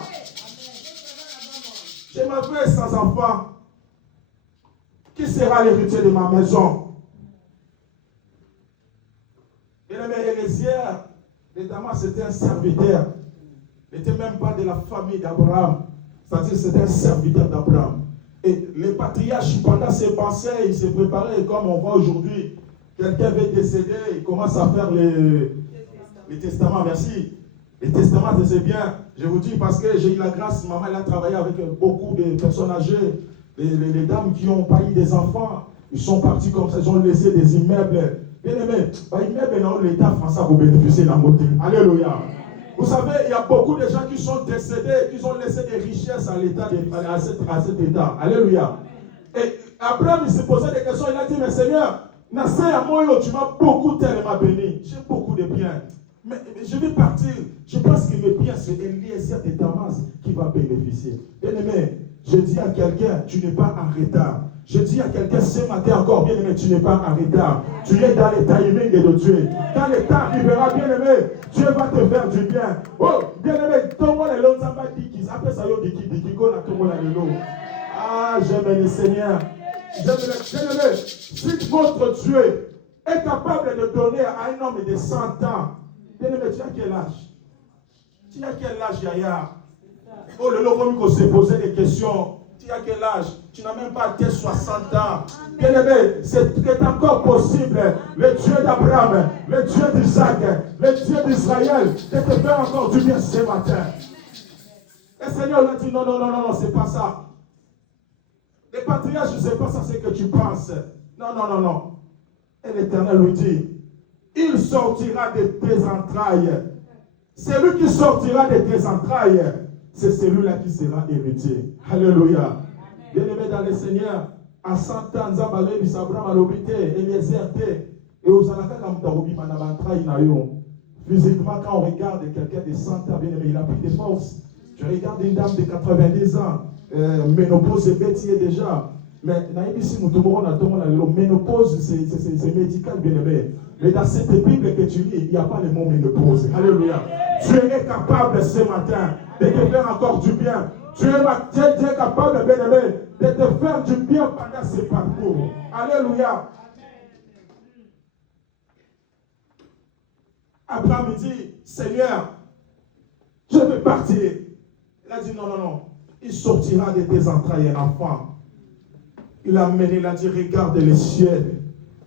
Je m'en vais sans enfant. Qui sera l'héritier de ma maison? Bien-aimé, Eliezer de Damas, c'était un serviteur. Il n'était même pas de la famille d'Abraham. C'est-à-dire c'était un serviteur d'Abraham. Et les patriarches, pendant ses pensées, ils se préparaient comme on voit aujourd'hui. Quelqu'un veut décéder, il commence à faire les testaments. Merci. Les testaments, c'est bien. Je vous dis parce que j'ai eu la grâce, maman elle a travaillé avec beaucoup de personnes âgées. Les dames qui n'ont pas eu des enfants, ils sont partis comme ça, ils ont laissé des immeubles. Bien aimé, immeubles dans l'État français pour bénéficier de la beauté. Alléluia. Vous savez, il y a beaucoup de gens qui sont décédés, qui ont laissé des richesses à l'État, à cet État. Alléluia. Et Abraham, il s'est posé des questions, il a dit, mais Seigneur, tu m'as beaucoup tellement béni. J'ai beaucoup de biens. Mais je vais partir. Je pense que mes biens, c'est Eliezer de Damas qui va bénéficier. Bien aimé, je dis à quelqu'un, tu n'es pas en retard. Je dis à quelqu'un ce matin encore, bien aimé, tu n'es pas en retard. Tu es dans le timing de Dieu. Quand le temps arrivera, bien aimé, Dieu va te faire du bien. Oh, bien aimé, ton monde est l'homme, ça va dire qu'ils appellent ça yo diki, qu'on a tout le monde à l'eau. Ah, j'aime le Seigneur. Bien aimé, si votre Dieu est capable de donner à un homme de 100 ans, bien aimé, tu as quel âge? Tu as quel âge, Yaya? Oh, le loco, qu'on s'est posé des questions. Tu as quel âge? Tu n'as même pas tes 60 ans. Bien aimé, c'est encore possible. Le Dieu d'Abraham, le Dieu d'Isaac, le Dieu d'Israël, de te faire encore du bien ce matin. Le Seigneur lui a dit non, non, non, non, non, c'est pas ça. Les patriarches, c'est pas ça, c'est que tu penses. Non, non, non, non. Et l'Éternel lui dit, il sortira de tes entrailles. Celui qui sortira de tes entrailles, c'est celui-là qui sera héritier. Alléluia. Bien-aimé dans le Seigneur, à 100 ans, Zabalé, Abraham, Alobité, Eliezer, et aux Alaka, physiquement, quand on regarde quelqu'un de 100 ans, bien-aimé, il a pris des forces. Je regarde une dame de 90 ans, ménopause, c'est métier déjà. Mais ménopause, c'est médical, bien-aimé. Mais dans cette Bible que tu lis, il n'y a pas le mot ménopause. Alléluia. Tu es capable ce matin de te faire encore du bien. Tu es capable, bien-aimé, de te faire du bien pendant ce parcours. Alléluia. Abraham dit, Seigneur, je vais partir. Il a dit, non, non, non. Il sortira de tes entrailles un enfant. Il a mené, il a dit, regarde le ciel.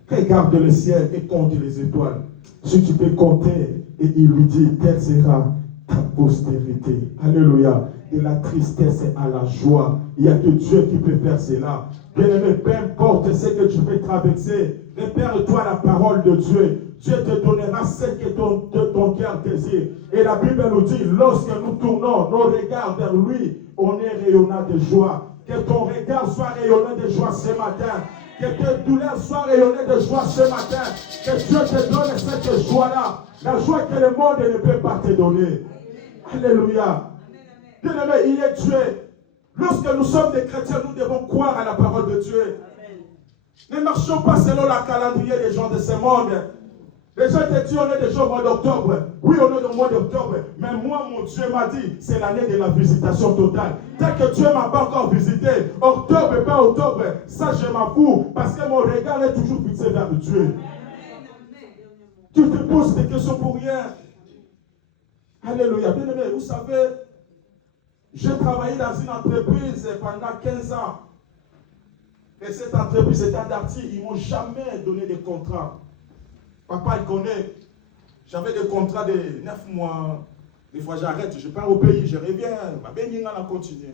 Regarde le ciel et compte les étoiles. Si tu peux compter, et il lui dit, telle sera ta postérité. Alléluia. De la tristesse à la joie. Il n'y a que Dieu qui peut faire cela. Bien-aimé, peu importe ce que tu peux traverser, répère-toi la parole de Dieu. Dieu te donnera ce que ton cœur désire. Et la Bible nous dit, lorsque nous tournons nos regards vers lui, on est rayonnant de joie. Que ton regard soit rayonnant de joie ce matin. Que tes douleurs soient rayonnées de joie ce matin. Que Dieu te donne cette joie-là. La joie que le monde ne peut pas te donner. Alléluia. Bien-aimé, il est Dieu. Lorsque nous sommes des chrétiens, nous devons croire à la parole de Dieu. Ne marchons pas selon la calendrier des gens de ce monde. Les gens te disent, on est déjà au mois d'octobre. Oui, on est au mois d'octobre. Mais moi, mon Dieu m'a dit, c'est l'année de la visitation totale. Tant que Dieu ne m'a pas encore visité, octobre, pas octobre, ça je m'en fous. Parce que mon regard est toujours fixé vers Dieu. Tu te poses des questions pour rien. Alléluia. Bien aimé, vous savez, j'ai travaillé dans une entreprise pendant 15 ans. Et cette entreprise est un artiste. Ils ne m'ont jamais donné de contrat. Papa, il connaît. J'avais des contrats de 9 mois. Des fois, j'arrête. Je pars au pays. Je reviens. Ma bénine, on a continué.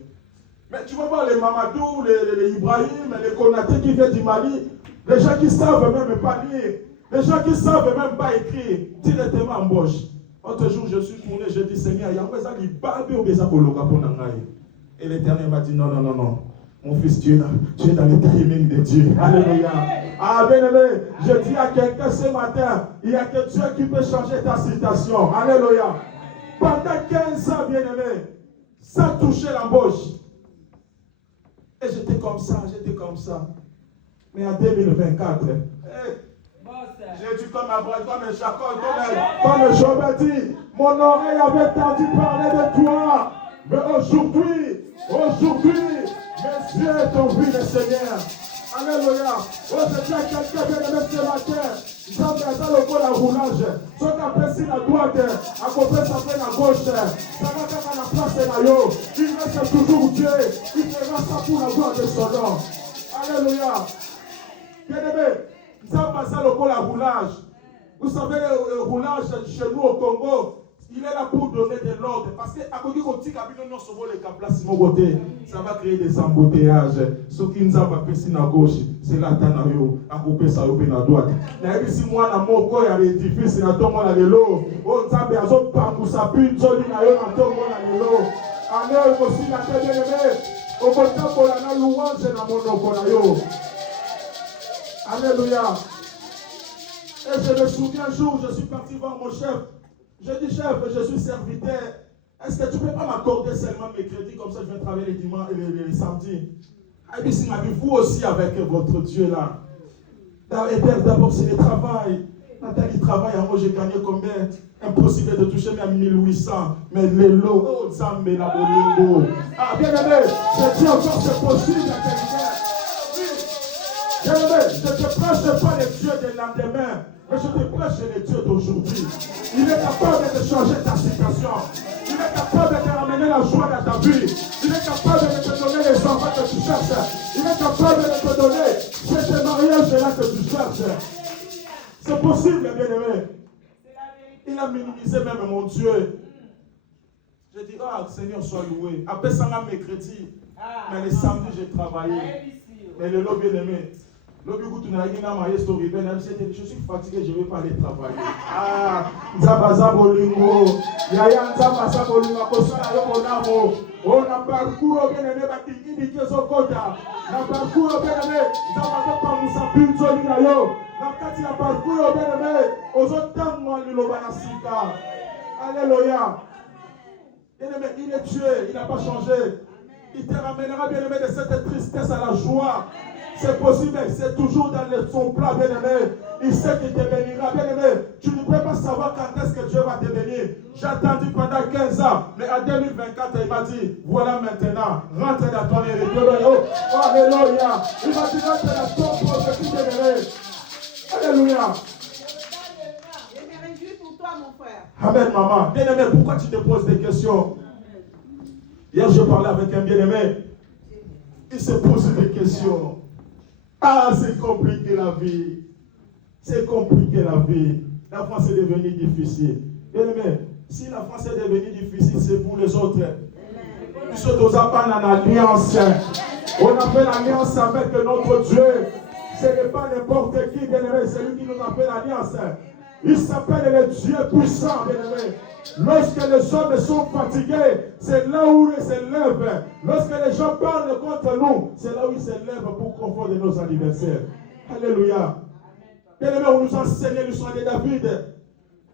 Mais tu vas voir les Mamadou, les Ibrahim, les Konaté qui viennent du Mali. Les gens qui ne savent même pas lire. Les gens qui ne savent même pas écrire. Directement embauche. Autre jour, je suis tourné. Je dis, Seigneur, il y a un Et l'Éternel m'a dit, non, non, non, non. Mon fils, tu es dans le timing de Dieu. Alléluia. Ah, bien aimé, je dis à quelqu'un ce matin, il y a que Dieu qui peut changer ta situation. Alléluia. Pendant 15 ans, bien aimé, sans toucher l'embauche. Et j'étais comme ça. Mais en 2024, j'ai dit comme Abraham, comme Jacob, comme Job dit, mon oreille avait entendu parler de toi. Mais aujourd'hui, mes yeux t'ont vu le Seigneur. Alléluia. Oh, je dis à quelqu'un bien aimé ce matin, Jean Gaza le col à roulage. Ce qu'on appelle si la droite, à côté ça fait la gauche. Ça va faire à la place de la yo. Il reste toujours Dieu. Il fera ça pour la gloire de son nom. Alléluia. Bien aimé, Jean Gaza le col à roulage. Vous savez, le roulage chez nous au Congo, il est là pour donner de l'ordre. Parce qu'à côté de ça va créer des embouteillages. Ce qui nous a fait ici à gauche, c'est là que nous avons coupé ça à droite. Mais si moi, je suis à l'édifice, je suis à l'élo. On s'est dit, on pas pour ça, puis je suis à l'élo. Allez, aussi, la tête de l'élevé. On peut pas pour la louange dans mon nom. Alléluia. Et je me souviens un jour, je suis parti voir mon chef. Je dis, chef, je suis serviteur. Est-ce que tu ne peux pas m'accorder seulement mes crédits, comme ça je vais travailler les dimanches et les samedis? Vous aussi avec votre Dieu là. D'abord, c'est le travail. Nathalie travaille, moi j'ai gagné combien? Impossible de toucher même 1800. Mais les lots, oh, Zambé, la Bolingo. Ah, bien aimé, je dis encore, c'est possible à quelqu'un. Bien aimé, je ne te prêche pas les dieux de lendemain. Mais je te prêche les dieux d'aujourd'hui. Il est capable de changer ta situation. Il est capable de te ramener la joie dans ta vie. Il est capable de te donner les enfants que tu cherches. Il est capable de te donner ce mariage-là que tu cherches. C'est possible, bien-aimé. Il a minimisé même mon Dieu. J'ai dit, ah, Seigneur, sois loué. Après ça, mes crédits. Mais les samedis, j'ai travaillé. Mais le lot, bien-aimé. Je suis fatigué, je ne vais pas aller travailler. Ah, Nzabaza Bolingo. Yaya Nzabaza Bolingo. On a parcours bien aimé, Batiki Kezokota. On a parcours bien aimé, Nzabaza Pamusa Pinto Linayo. On a parcours bien aimé, Ozotamwa Lilobanasika. Alléluia. Bien aimé, il est Dieu, il n'a pas changé. Il te ramènera bien aimé de cette tristesse à la joie. C'est possible, c'est toujours dans son plan, bien-aimé. Il sait qu'il te bénira, bien-aimé. Tu ne peux pas savoir quand est-ce que Dieu va te bénir. J'ai attendu pendant 15 ans, mais en 2024, il m'a dit, voilà maintenant, rentre dans ton héritage. Oh, alléluia. Il m'a dit, rentre dans ton projet, bien-aimé. Alléluia. Je me réjouis pour toi, mon frère. Amen, maman. Bien-aimé, pourquoi tu te poses des questions? Hier, je parlais avec un bien-aimé. Il se pose des questions. Ah, c'est compliqué la vie. C'est compliqué la vie. La France est devenue difficile. Bien aimé, si la France est devenue difficile, c'est pour les autres. Nous sommes en alliance. On a fait l'alliance avec notre Dieu. Ce n'est pas n'importe qui, bien aimé, c'est lui qui nous a fait l'alliance. Il s'appelle le Dieu puissant, bien-aimé. Lorsque les hommes sont fatigués, c'est là où ils s'élèvent. Lorsque les gens parlent contre nous, c'est là où ils s'élèvent pour confondre nos anniversaires. Alléluia. Bien-aimé, on nous a enseigné l'histoire de David.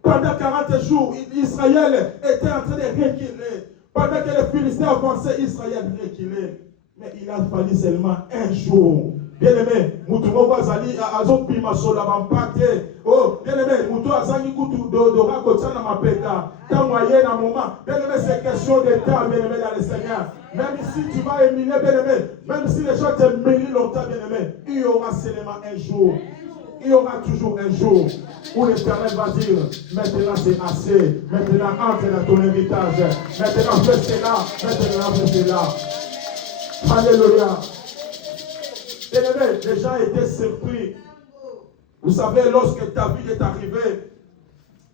Pendant 40 jours, Israël était en train de reculer. Pendant que les Philistins avançaient, Israël reculait. Mais il a fallu seulement un jour. Bien-aimé, Moutou Azali Azopima Sola Mampate. Oh, bien-aimé, Moutou Azali Koutou Dora Kotsana Mapeka. Tant moyen à un moment. Bien-aimé, c'est question de temps, bien-aimé, dans le Seigneur. Même si tu vas éminer, bien-aimé, même si les gens t'éminent longtemps, bien-aimé, il y aura seulement un jour. Il y aura toujours un jour où l'Éternel va dire, maintenant c'est assez, maintenant entre dans ton héritage, maintenant fais cela, maintenant fais cela. Alléluia. Les gens étaient surpris. Vous savez, lorsque David est arrivé,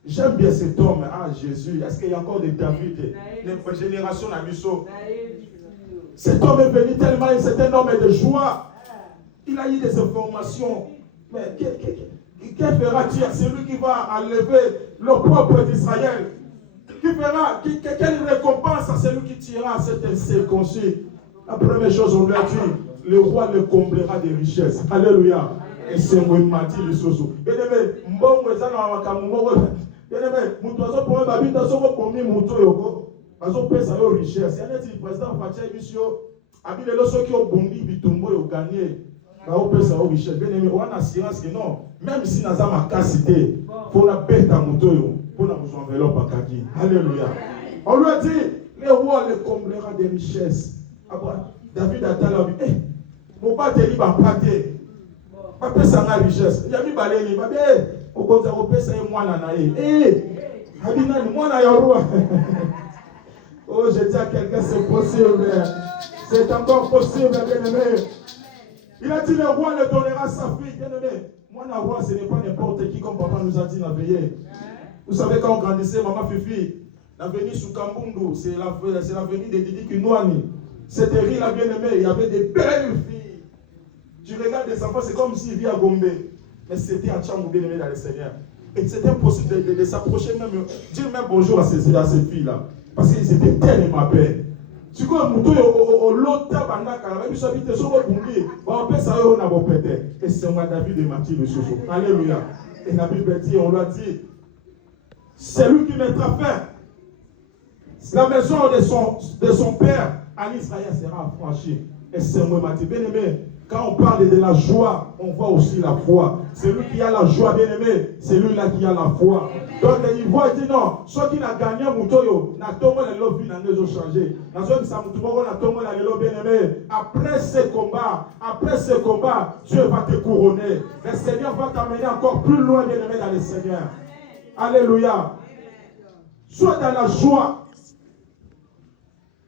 j'aime bien cet homme. Ah, Jésus, est-ce qu'il y a encore des David, des générations à Musso? Cet homme est venu tellement, c'est un homme de joie. Il a eu des informations. Mais que fera-t-il? C'est lui qui va enlever le peuple d'Israël. Quelle récompense à celui qui tirera cet incirconcis? La première chose, on lui a dit, le roi le comblera des richesses. Alléluia. Et c'est moi qui m'a dit le soso. Bien-aimé, bon, vous avez bien-aimé, Moutozo pour un babi, dans son premier Mouto Yoko, dans son pays, ça a eu richesse. Il y a des présidents Fatia Emission, habile le ceux qui ont bondi, Bitumbo, ils ont gagné. Dans le pays, ça a eu richesse. Bien-aimé, on a assurance que non, même si nous avons ma capacité, il faut la bête à Mouto, pour nous enveloppe à Kaki. Alléluia. On lui a dit, le roi le comblera des richesses. David a dit, eh, mon père te dit, papa, ça a richesse. Il y a mis baléni, papa, au contraire, au ça est moi, nanaï. Eh, Abinani, moi, na roi. Oh, je dis à quelqu'un, c'est possible. C'est encore possible, bien-aimé. Il a dit, le roi le donnera sa fille, bien-aimé. Moi, na roi, ce n'est pas n'importe qui, comme papa nous a dit la veillée. Vous savez, quand on grandissait, maman Fifi, l'avenue sous Kambundu, c'est l'avenue de Didi Kinouani. C'était riche, la bien-aimée, il y avait des belles filles. Tu regardes les enfants, c'est comme s'ils vivaient à Gombe. Mais c'était à Tchangou, bien-aimé dans le Seigneur. Et c'était impossible de s'approcher, même, dire même bonjour à ces filles-là. Parce qu'ils étaient tellement belles. Tu vois, au lot de et c'est moi David et Mathilde de Soso. Alléluia. Et la Bible dit, on lui a dit, c'est lui qui mettra fin. La maison de son père en Israël sera affranchie. Et c'est moi Mathilde. Bien aimé, quand on parle de la joie, on voit aussi la foi. C'est lui qui a la joie, bien aimé. C'est lui-là qui a la foi. Donc il voit, il dit non, ceux qui n'ont gagné Moutoyo, n'a pas les lobbies, n'a pas changé. Bien aimé. Après ce combat, Dieu va te couronner. Le Seigneur va t'amener encore plus loin, bien aimé, dans le Seigneur. Alléluia. Sois dans la joie.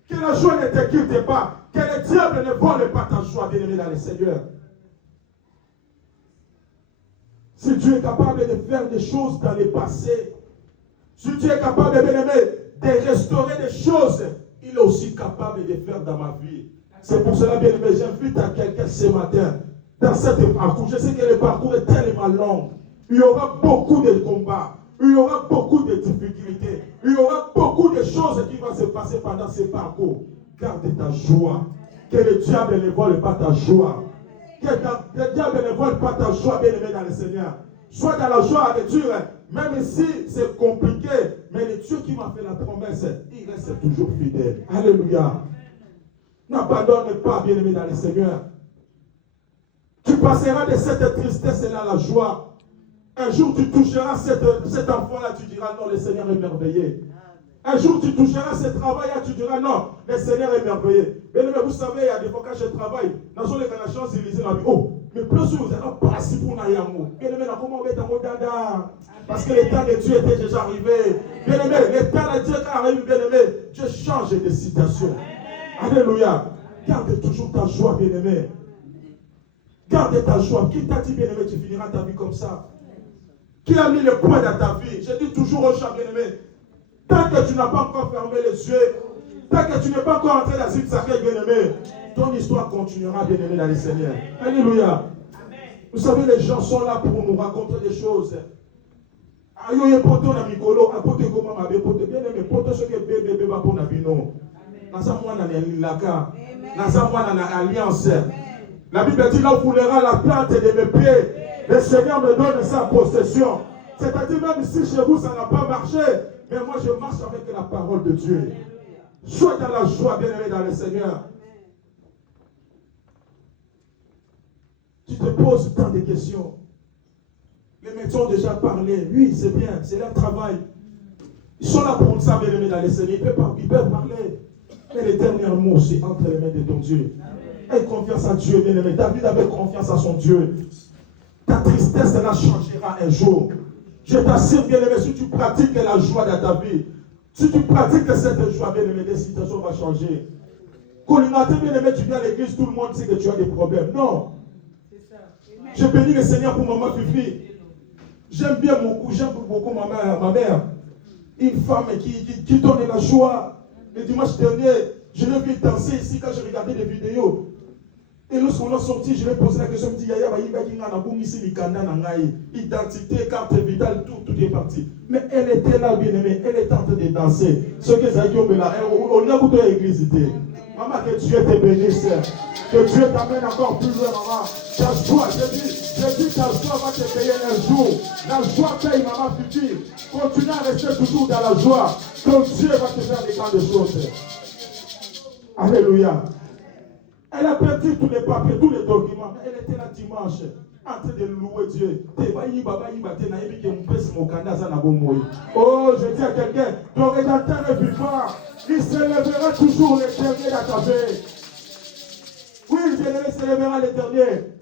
Que la joie ne te quitte pas. Que le diable ne vole pas ta joie, bien aimé, dans le Seigneur. Si Dieu est capable de faire des choses dans le passé, si Dieu est capable, bien aimé, de restaurer des choses, il est aussi capable de faire dans ma vie. C'est pour cela, bien aimé, j'invite à quelqu'un ce matin, dans cette parcours. Je sais que le parcours est tellement long. Il y aura beaucoup de combats. Il y aura beaucoup de difficultés. Il y aura beaucoup de choses qui vont se passer pendant ce parcours. Garde ta joie. Que le diable ne vole pas ta joie. Que le diable ne vole pas ta joie, bien aimé dans le Seigneur. Sois dans la joie avec Dieu, même si c'est compliqué, mais le Dieu qui m'a fait la promesse, il reste toujours fidèle. Alléluia. N'abandonne pas, bien aimé dans le Seigneur. Tu passeras de cette tristesse-là à la joie. Un jour tu toucheras cet enfant-là, tu diras non, le Seigneur est merveilleux. Un jour tu toucheras ce travail-là, tu diras non, le Seigneur est merveilleux. Mais vous savez, il y a des fois quand je travaille, dans les relations civilisées, on a dit, oh, mais plus vous n'allez pas si pour Nayamu. Bien aimé, comment on met dans mon dada? Parce que le temps de Dieu était déjà arrivé. Bien aimé, le temps de Dieu qui arrive, bien aimé, Dieu change de situation. Alléluia. Garde toujours ta joie, bien aimé. Garde ta joie. Qui t'a dit, bien aimé, tu finiras ta vie comme ça? Qui a mis le poids dans ta vie? Je dis toujours aux gens, bien aimé, tant que tu n'as pas encore fermé les yeux, tant que tu n'es pas encore entré dans une sacrée, bien aimé, ton histoire continuera, bien aimé, dans le Seigneur. Alléluia. Vous savez, les gens sont là pour nous raconter des choses. Ayo poto na mikolo, apote koma mabe poto bien aimé poto ce que bébé va pour na bino. Nasa mwana na lilaka. Nasa mwana na alliance. La Bible dit là où foulera la plante de mes pieds, le Seigneur me donne sa possession. C'est-à-dire même si chez vous ça n'a pas marché, mais moi je marche avec la parole de Dieu. Sois dans la joie, bien-aimé dans le Seigneur. Tu te poses tant de questions. Les médecins ont déjà parlé. Oui, c'est bien, c'est leur travail. Ils sont là pour ça, bien-aimé dans le Seigneur. Ils peuvent parler. Mais les derniers mots, c'est entre les mains de ton Dieu. Aie confiance à Dieu, bien-aimé. David avait confiance à son Dieu. Ta tristesse, elle changera un jour. Je t'assure, bien-aimé, si tu pratiques la joie dans ta vie, si tu pratiques cette joie, bien-aimé, les situations vont changer. Quand le matin, bien-aimé, tu viens à l'église, tout le monde sait que tu as des problèmes. Non. Je bénis le Seigneur pour maman Fifi. J'aime beaucoup ma mère. Une femme qui donne la joie. Le dimanche dernier, je l'ai vu danser ici quand je regardais des vidéos. Et lorsqu'on a sorti, je lui ai posé la question, je me dis, Yaya, identité, carte vitale, tout est parti. Mais elle était là, bien aimée, elle était en train de danser. Ce que ça dit, on a beaucoup d'église. Maman, que Dieu te bénisse. Que Dieu t'amène encore plus loin, maman. Ta joie, j'ai dit, ta joie va te payer un jour. La joie paye, maman Fifi. Continue à rester toujours dans la joie. Que Dieu va te faire des grandes choses. Alléluia. Elle a perdu tous les papiers, tous les documents. Mais elle était là dimanche, en train de louer Dieu. Oh, je dis à quelqu'un, ton Rédempteur est vivant. Il se lèvera toujours les derniers dans ta vie. Oui, il se lèvera les derniers.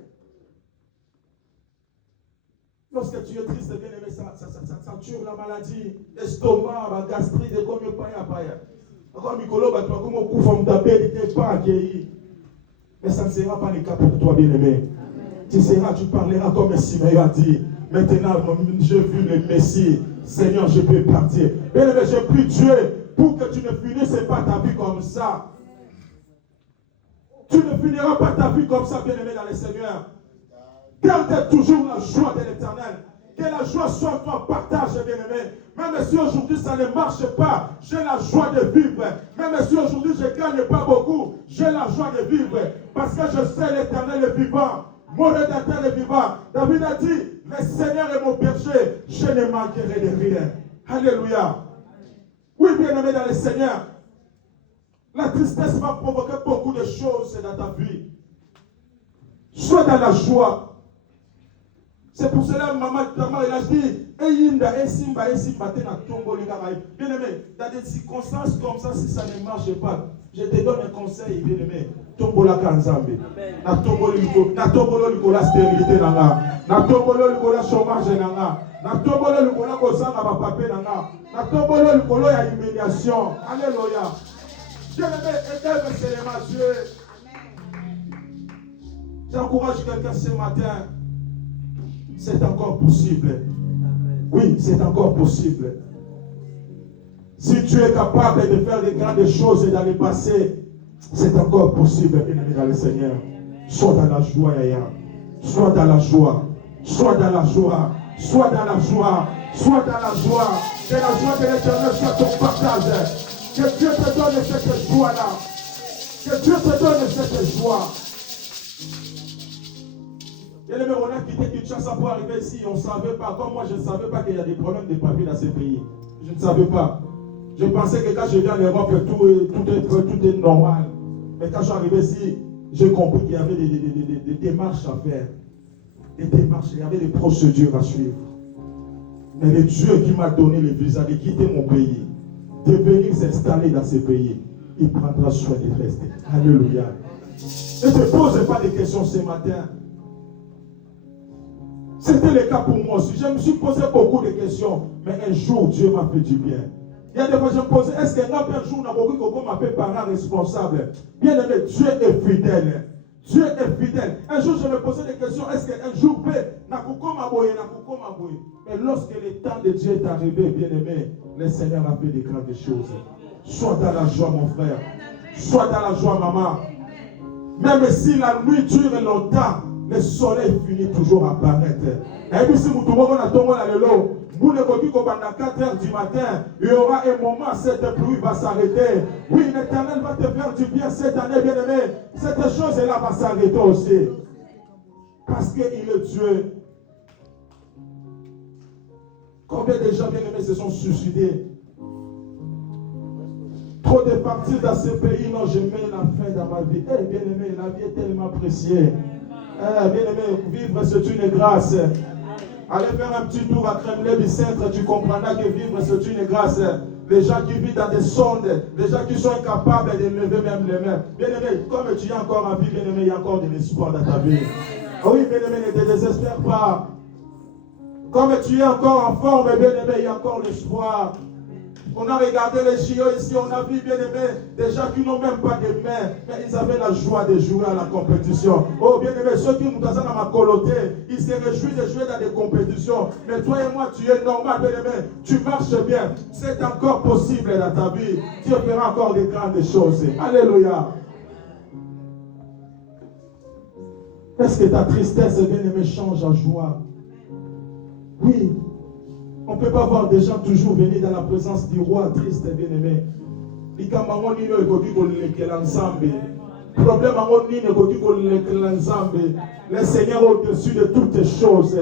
Lorsque tu es triste, bien aimé, ça tue la maladie. Estomac, la gastrite, comme il n'y a pas. Comme Nicolo, tu as comme un coup, il n'était pas accueilli. Mais ça ne sera pas le cas pour toi, bien-aimé. Tu parleras comme Simeon a dit. Maintenant, j'ai vu le Messie. Seigneur, je peux partir. Bien-aimé, je prie Dieu pour que tu ne finisses pas ta vie comme ça. Tu ne finiras pas ta vie comme ça, bien-aimé dans le Seigneur. Garde toujours la joie de l'Éternel. Que la joie soit ton partage, bien-aimé. Même si aujourd'hui ça ne marche pas, j'ai la joie de vivre. Même si aujourd'hui je ne gagne pas beaucoup, j'ai la joie de vivre. Parce que je sais l'Éternel est vivant. Mon Rédempteur est vivant. David a dit, le Seigneur est mon berger, je ne manquerai de rien. Alléluia. Oui, bien-aimé dans le Seigneur. La tristesse va provoquer beaucoup de choses dans ta vie. Sois dans la joie. C'est pour cela que maman elle a dit, bien-aimé, dans des circonstances comme ça, si ça ne marche pas, je te donne un conseil, bien-aimé. Tombola kanzambe. Na tombolo likola stérilité nanga. Na tombolo likola chômage nanga. Na tombolo likola kozanga ba papier nanga. Na tombolo likolo ya humiliation. Alléluia. Bien-aimé, aide seulement Dieu. J'encourage quelqu'un ce matin. C'est encore possible. Oui, c'est encore possible. Si tu es capable de faire des grandes choses dans le passé, c'est encore possible, bien-aimé dans le Seigneur. Sois dans la joie, Yaya. Sois dans la joie. Sois dans la joie. Sois dans la joie. Sois dans la joie. Que la joie de l'Éternel soit ton partage. Que Dieu te donne cette joie-là. Que Dieu te donne cette joie. Bien-aimé, on a quitté Kinshasa pour arriver ici. On ne savait pas. Comme moi, je ne savais pas qu'il y a des problèmes de papier dans ces pays. Je ne savais pas. Je pensais que quand je viens en Europe, tout est normal. Mais quand je suis arrivé ici, j'ai compris qu'il y avait des démarches à faire. Des démarches, il y avait des procédures à suivre. Mais le Dieu qui m'a donné le visa de quitter mon pays, de venir s'installer dans ce pays, il prendra soin de rester. Alléluia. Ne te pose pas de questions ce matin. C'était le cas pour moi aussi. Je me suis posé beaucoup de questions. Mais un jour, Dieu m'a fait du bien. Il y a des fois, je me posais, est-ce qu'un jour, on a beaucoup de m'appelle parent responsable? Bien aimé, Dieu est fidèle. Dieu est fidèle. Un jour, je me posais des questions, est-ce qu'un jour, mais lorsque le temps de Dieu est arrivé, bien aimé, le Seigneur a fait des grandes choses. Sois dans la joie, mon frère. Sois dans la joie, maman. Même si la nuit dure longtemps, le soleil finit toujours à apparaître. Et puis si vous tombez dans le Boule Koki Kobanda 4 heures du matin, il y aura un moment, cette pluie va s'arrêter. Oui, l'Éternel va te faire du bien cette année, bien-aimé. Cette chose-là va s'arrêter aussi. Parce qu'il est Dieu. Combien de gens, bien-aimés, se sont suicidés? Trop de partis dans ce pays n'ont jamais la fin dans ma vie. Eh, bien-aimé, la vie est tellement précieuse. Eh, bien-aimé, vivre c'est une grâce. Allez faire un petit tour à Kremlin-Bicêtre, tu comprendras que vivre c'est une grâce. Les gens qui vivent dans des sondes, les gens qui sont incapables de lever même les mains. Bien-aimé, comme tu es encore en vie, bien-aimé, il y a encore de l'espoir dans ta vie. Oh oui, bien-aimé, ne te désespère pas. Comme tu es encore en forme, bien-aimé, il y a encore l'espoir. On a regardé les JO ici, on a vu, bien-aimé, des gens qui n'ont même pas de mains, mais ils avaient la joie de jouer à la compétition. Oh, bien-aimé, ceux qui nous dans ma coloté, ils se réjouissent de jouer dans des compétitions. Mais toi et moi, tu es normal, bien-aimé, tu marches bien. C'est encore possible dans ta vie. Dieu fera encore des grandes choses. Alléluia. Est-ce que ta tristesse, bien-aimé, change en joie? Oui. On ne peut pas voir des gens toujours venir dans la présence du roi triste et bien-aimé. Le Seigneur au-dessus de toutes les choses.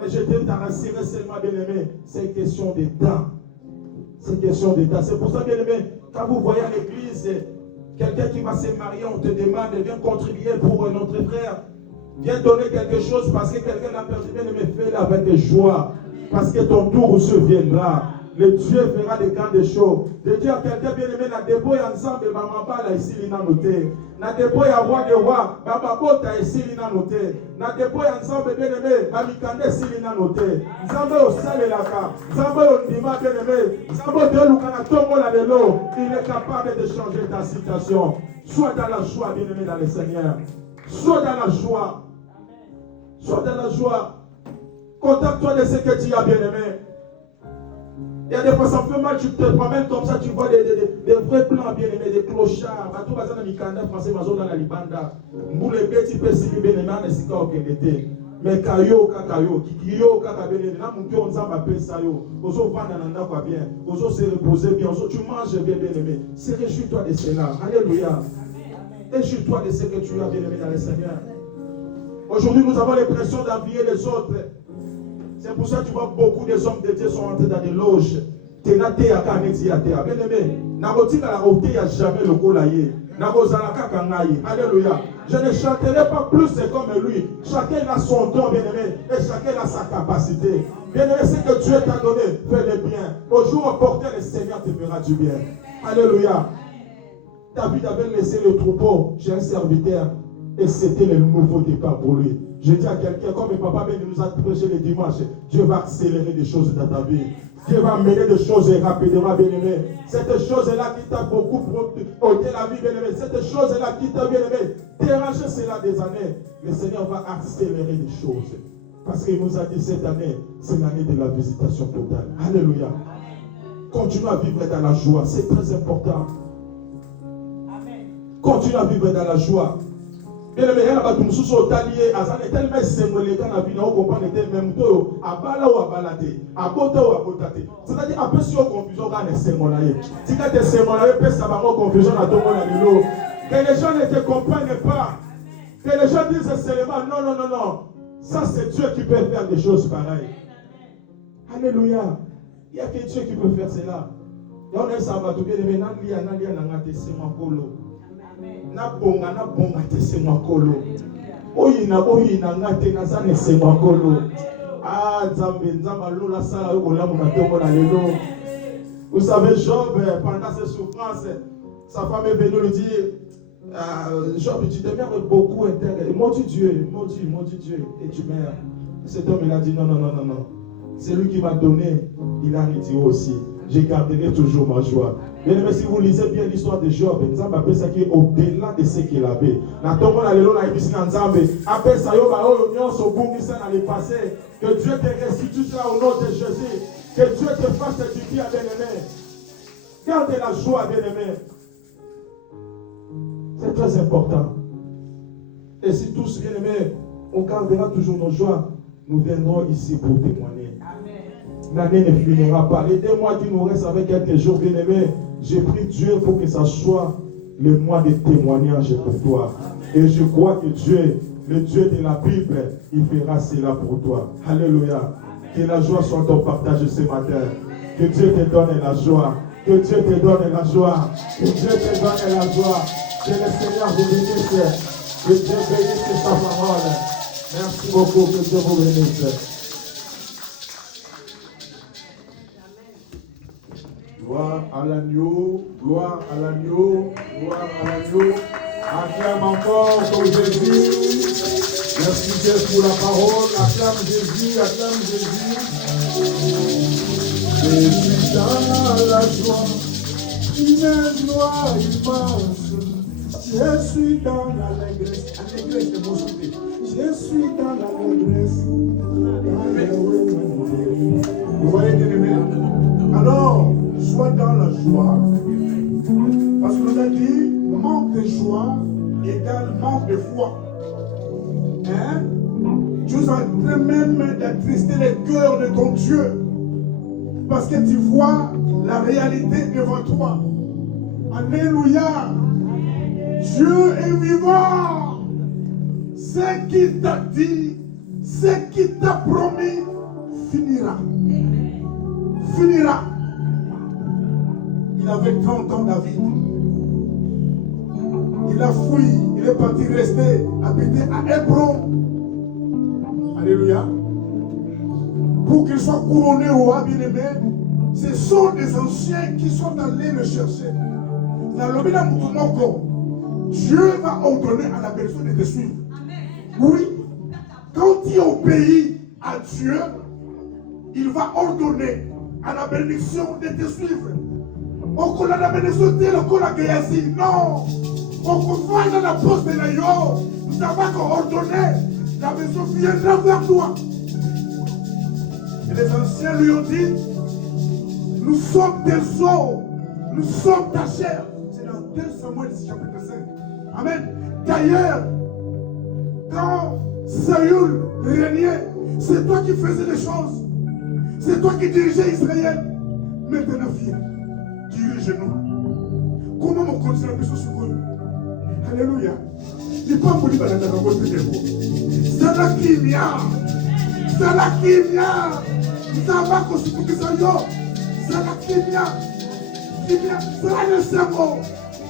Mais je t'ai rassuré seulement, bien-aimé, c'est une question de temps. C'est une question de temps. C'est pour ça, bien-aimé, quand vous voyez à l'église, quelqu'un qui va se marier, on te demande, viens contribuer pour notre frère. Viens donner quelque chose parce que quelqu'un l'a perdu, bien-aimé, fais-le avec joie. Parce que ton tour se viendra. Le Dieu fera des grandes choses. De dire à quelqu'un bien-aimé, la débrouille ensemble, maman là ici, il a noté. La débrouille à roi de roi, baba bota ici, il a noté. La débrouille ensemble, bien-aimé, mamikande ici, il a noté. Zambe au sale laka, Zambe au nima, bien-aimé, Zambe de l'oukana tomo la de l'eau. Il est capable de changer ta situation. Sois dans la joie, bien-aimé, dans le Seigneur. Sois dans la joie. Sois dans la joie. Contacte-toi de ce que tu as, bien-aimé. Il y a des fois, ça me fait mal, tu te promènes comme ça, tu vois des vrais plans, bien-aimés, des clochards. Bateau bazana mikanda, français, mazo dans la libanda. Mboule beti pesi, bien-aimé, on est si quand mais kayo, kakayo, kikiyo, kaka, bien-aimé, là, mon cœur, on s'en va payer ça, yo. Ozo vanda nanda quoi bien, ozo se reposer bien, ozo tu manges bien, bien-aimé. C'est réjouis-toi de cela. Alléluia. Réjouis-toi de ce que tu as, bien-aimé, dans le Seigneur. Aujourd'hui, nous avons l'impression d'envier les autres. C'est pour ça que tu vois beaucoup des hommes de Dieu sont entrés dans des loges. Bien-aimé, jamais le colaïe. Alléluia. Je ne chanterai pas plus comme lui. Chacun a son don, bien-aimé, et chacun a sa capacité. Bien-aimé, ce que Dieu t'a donné, fais-le bien. Au jour opportun, le Seigneur te fera du bien. Alléluia. David avait laissé le troupeau chez un serviteur. Et c'était le nouveau départ pour lui. Je dis à quelqu'un, comme le papa nous a prêché le dimanche, Dieu va accélérer des choses dans ta vie. Dieu va mener des choses rapidement, bien-aimé. Cette chose-là qui t'a beaucoup ôté la vie, bien-aimé. Cette chose-là qui t'a, bien-aimé, dérangé cela des années. Le Seigneur va accélérer des choses. Parce qu'il nous a dit cette année, c'est l'année de la visitation totale. Alléluia. Continue à vivre dans la joie. C'est très important. Continue à vivre dans la joie. Bien-aimé, il y a des gens qui sont alliés à ça. Tellement symbolique dans la vie, on comprend même temps. À bala ou à balader, à bota ou à botater. C'est-à-dire, un peu sur confusion dans les symboliques. Si tu as des symboliques, ça va avoir confusion à tout le monde. Que les gens ne te comprennent pas. Que les gens disent seulement non, non, non, non. Ça, c'est Dieu qui peut faire des choses pareilles. Alléluia. Il n'y a que Dieu qui peut faire cela. Et on est ça, tout bien aimé. Nalia, c'est mon polo. Na bonga te se makolo. Oyina ngate na zane se makolo. Ah, Nzamba lola sala yo kola mona tongo na lelo. Vous savez, Job, pendant ses souffrances, sa femme est venue lui dire, Job, tu te mets beaucoup intérêt. Maudit Dieu, maudit Dieu, et tu meurs. Cet homme, il a dit non. C'est lui qui m'a donné, il a dit aussi. Je garderai toujours ma joie. Bien aimé, si vous lisez bien l'histoire de Job, Nzambe appelle ça qui est au-delà de ce qu'il avait. La tombe na lelo na ibisi na Nzambe, appelle ça yo ba oyo nyonso bungisa na le passé. Que Dieu te restitue cela au nom de Jésus. Que Dieu te fasse du bien, bien-aimé. Garde la joie, bien-aimé. C'est très important. Et si tous, bien-aimés, on gardera toujours nos joies, nous viendrons ici pour témoigner. Amen. l'année ne finira pas. Les 2 mois qui nous restent avec quelques jours, bien-aimés, j'ai pris Dieu pour que ça soit le mois de témoignage pour toi. Et je crois que Dieu, le Dieu de la Bible, il fera cela pour toi. Alléluia. Que la joie soit ton partage ce matin. Que Dieu te donne la joie. Que Dieu te donne la joie. Que Dieu te donne la joie. Que le Seigneur vous bénisse. Que Dieu bénisse sa parole. Merci beaucoup. Que Dieu vous bénisse. Gloire à l'agneau, gloire à l'agneau, gloire à l'agneau. Acclame encore ton Jésus. Merci Dieu pour la parole. Acclame Jésus, acclame Jésus. Je suis dans la joie, une joie immense. Je suis dans l'allégresse. Allégresse de mon souffle. Je suis dans l'allégresse. Vous voyez, bien-aimés? Alors, sois dans la joie. Parce qu'on a dit, manque de joie égale manque de foi. Hein? Tu es en train même d'attrister les cœurs de ton Dieu. Parce que tu vois la réalité devant toi. Alléluia. Dieu est vivant. Ce qu'il t'a dit, ce qu'il t'a promis, finira. Finira. Il avait 30 ans, David. Il a fui, il est parti rester, habiter à Hébron. Alléluia. Pour qu'il soit couronné roi, bien-aimé, ce sont des anciens qui sont allés le chercher. Dieu va ordonner à la personne de te suivre. Oui. Quand tu obéis à Dieu, il va ordonner à la bénédiction de te suivre. On la bénédiction de la Géasi. Non. On confie dans la poste de la yo. Nous avons ordonné. La maison viendra vers toi. Et les anciens lui ont dit, nous sommes tes os, nous sommes ta chair. C'est dans 2 Samuel chapitre 5. Amen. D'ailleurs, quand Saül régnait, c'est toi qui faisais les choses. C'est toi qui dirigeais Israël. Maintenant, viens, dirige-nous. Comment on continue la mission sur vous? Alléluia. Il n'est pas voulu dans la votre dévot. C'est la kimia. C'est la kimia. Nous avons construit ça. C'est la kimia. C'est le cerveau.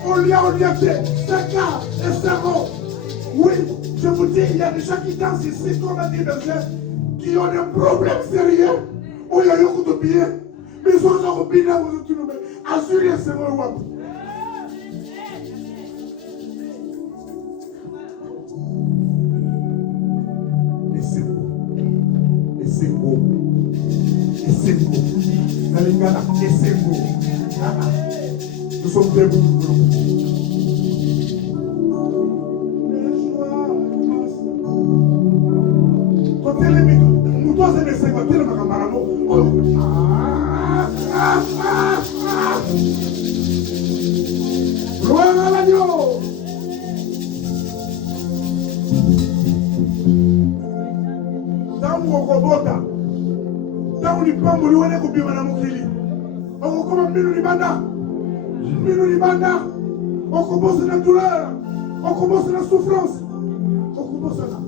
On lui a orienté. C'est cas et cerveau. Oui, je vous dis, il y a des gens qui dansent ici, comme a dit Berger, qui ont des problèmes sérieux. Oh, il y a eu beaucoup de billets. Mais ils sont encore bien, vous êtes tout le monde. Assurez ce mot. Et c'est beau. Et c'est beau. Et c'est beau. Nalingana, et c'est beau. Nous sommes debout. Gloire à l'agneau. Tangu okobota, tangu lipambo liwene kupima na mukili. Okokoma mbinu libanda, okobosa na douleur, okobosa na souffrance, okobosa na.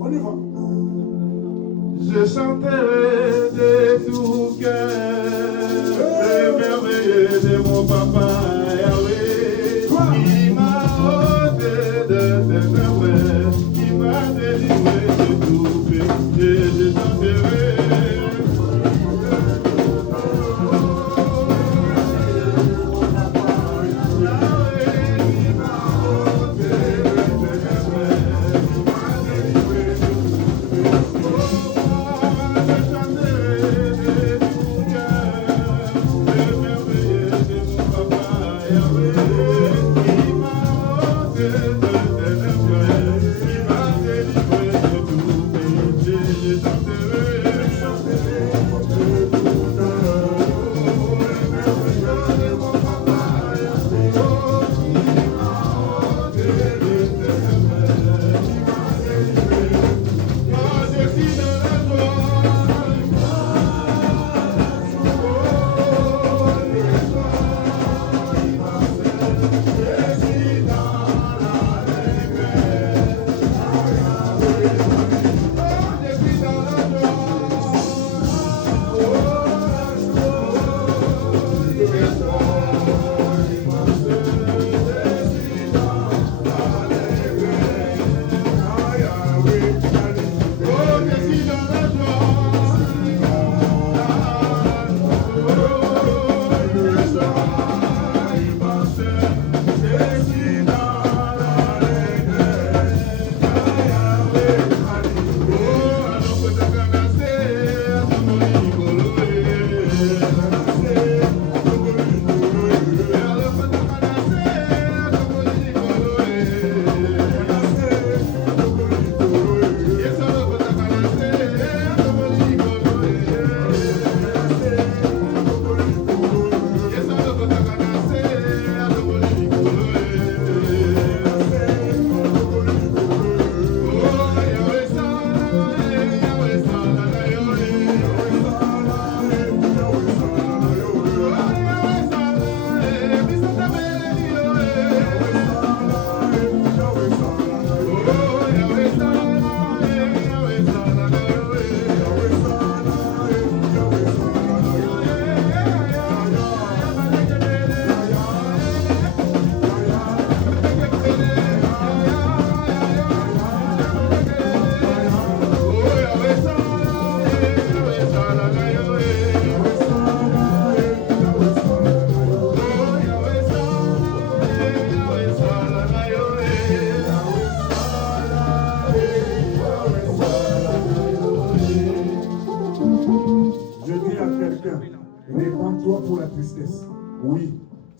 On y va. Je chanterai de tout cœur le merveilleux de mon papa Yahweh, qui m'a ôté de tes merveilles, qui m'a délivré de tout péché. Je chanterai. Papa.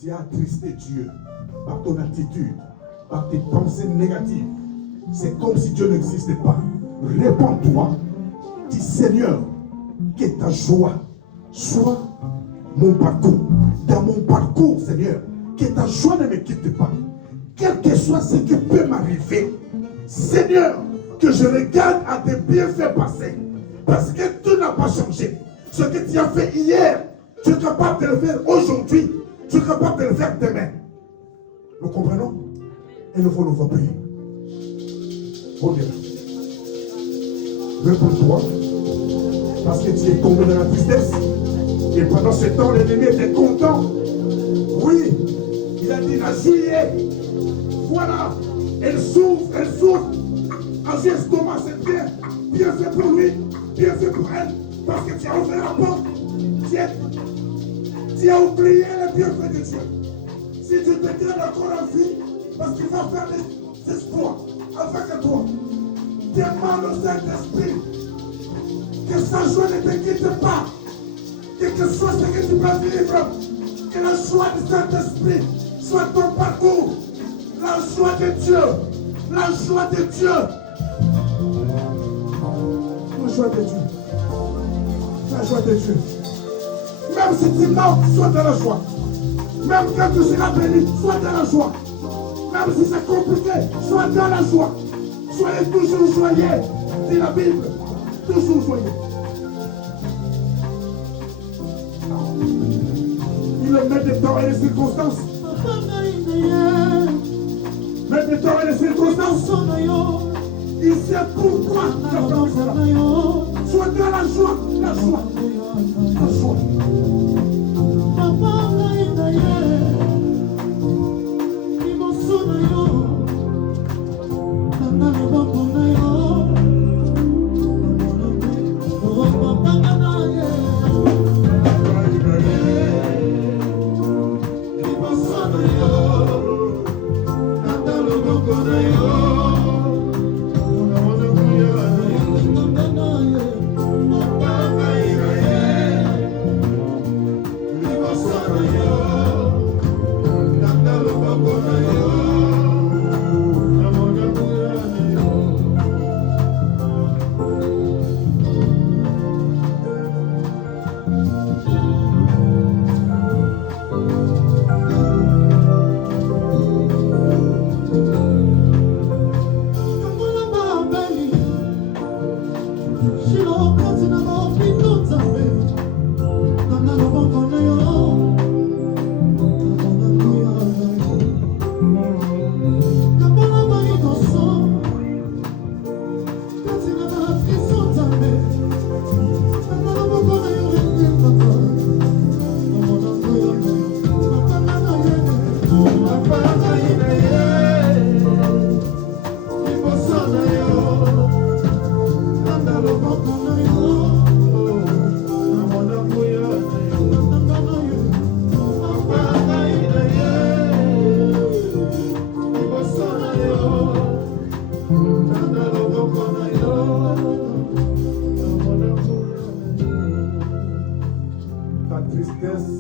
tu as attristé Dieu par ton attitude, par tes pensées négatives, c'est comme si Dieu n'existait pas. Réponds-toi, dis Seigneur, que ta joie soit mon parcours. Dans mon parcours, Seigneur, que ta joie ne me quitte pas. Quel que soit ce qui peut m'arriver, Seigneur, que je regarde à tes bienfaits passés. Parce que tu n'as pas changé. Ce que tu as fait hier, tu es capable de le faire aujourd'hui. Tu es capable de le faire demain. Nous comprenons? Et nous voulons vous prier. Oh Dieu. Réponds-toi. Parce que tu es tombé dans la tristesse. Et pendant ce temps, l'ennemi était content. Oui, il a dit la juillet. Voilà, elle souffre, elle souffre. En son estomac, c'est bien. Bien fait pour lui, bien fait pour elle. Parce que tu as ouvert la porte. Tu as oublié le bienfait de Dieu. Si tu te gardes encore en vie, parce qu'il va faire des exploits avec toi. Demande au Saint-Esprit que sa joie ne te quitte pas. Quel que soit ce que tu peux vivre, que la joie du Saint-Esprit soit ton parcours. La joie de Dieu. La joie de Dieu. La joie de Dieu. La joie de Dieu. Même si tu meurs, sois dans la joie. Même quand tu seras béni, sois dans la joie. Même si c'est compliqué, sois dans la joie. Soyez toujours joyeux, dit la Bible. Toujours joyeux. Il met des temps et des circonstances. Met des temps et des circonstances. Il sait pourquoi tu as fait cela. Sois dans la joie. La joie. La joie.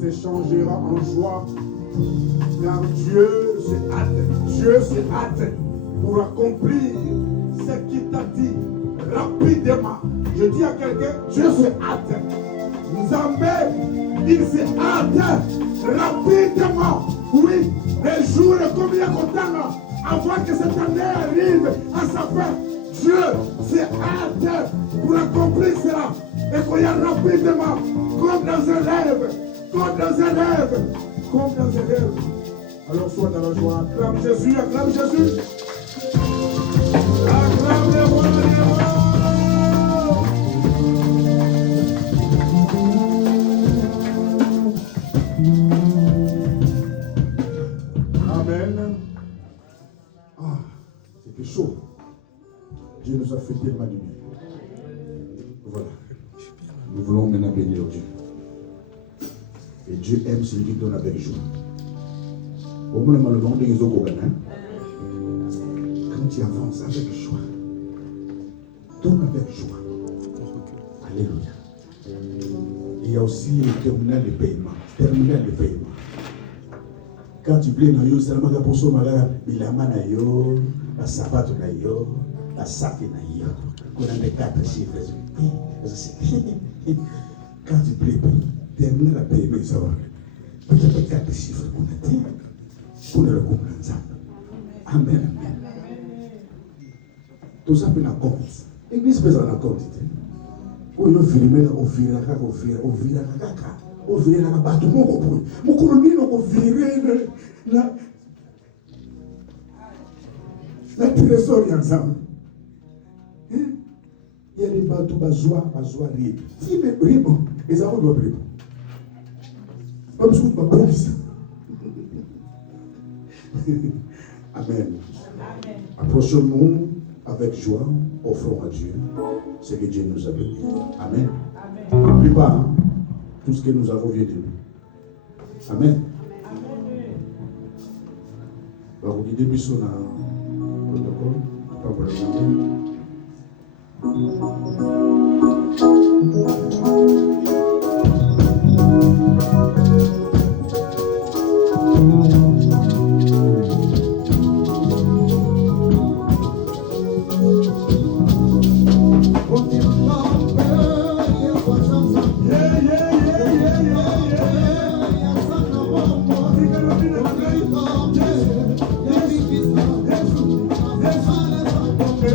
S'échangera en joie, car Dieu se hâte pour accomplir ce qu'il t'a dit rapidement. Je dis à quelqu'un, Dieu se hâte. Nzambé, il se hâte rapidement. Oui, les jours comme il y a content avant que cette année arrive à sa fin. Dieu se hâte pour accomplir cela. Et qu'il y a rapidement, comme dans un rêve. Comme dans un rêve. Comme dans un rêve. Alors sois dans la joie. Acclame Jésus, acclame Jésus. Acclame le roi des rois. Amen. Ah, c'était chaud. Dieu nous a fait tellement du bien. Voilà. Nous voulons maintenant bénir Dieu. Et Dieu aime celui qui donne avec joie. Quand tu avances avec joie, donne avec joie. Alléluia. Il y a aussi le terminal de paiement. Terminal de paiement. Quand tu plais dans yo, c'est la pour ça, bilama na yo, la sapato na yo, la sac na yo. On a des 4 chiffres. Quand tu plais, termine la paix, mais ça va. Peut-être 4 chiffres qu'on a dit. Pour le comprendre ça. Amen. Tout ça, c'est un compte. L'église peut en compte. On a filmé, on vira la bateau, mon colonie, on vire la trésor ensemble. Il y a des bateaux, bazois, rib. Si, mais rib, les enfants doivent rib. Comme ce que je dis. Amen. Approchons-nous avec joie, offrons à Dieu ce que Dieu nous a donné. Amen. N'oublie pas, hein, tout ce que nous avons vu de lui. Amen. Alors, vous dites depuis son protocole, pas pour le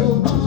Yeah.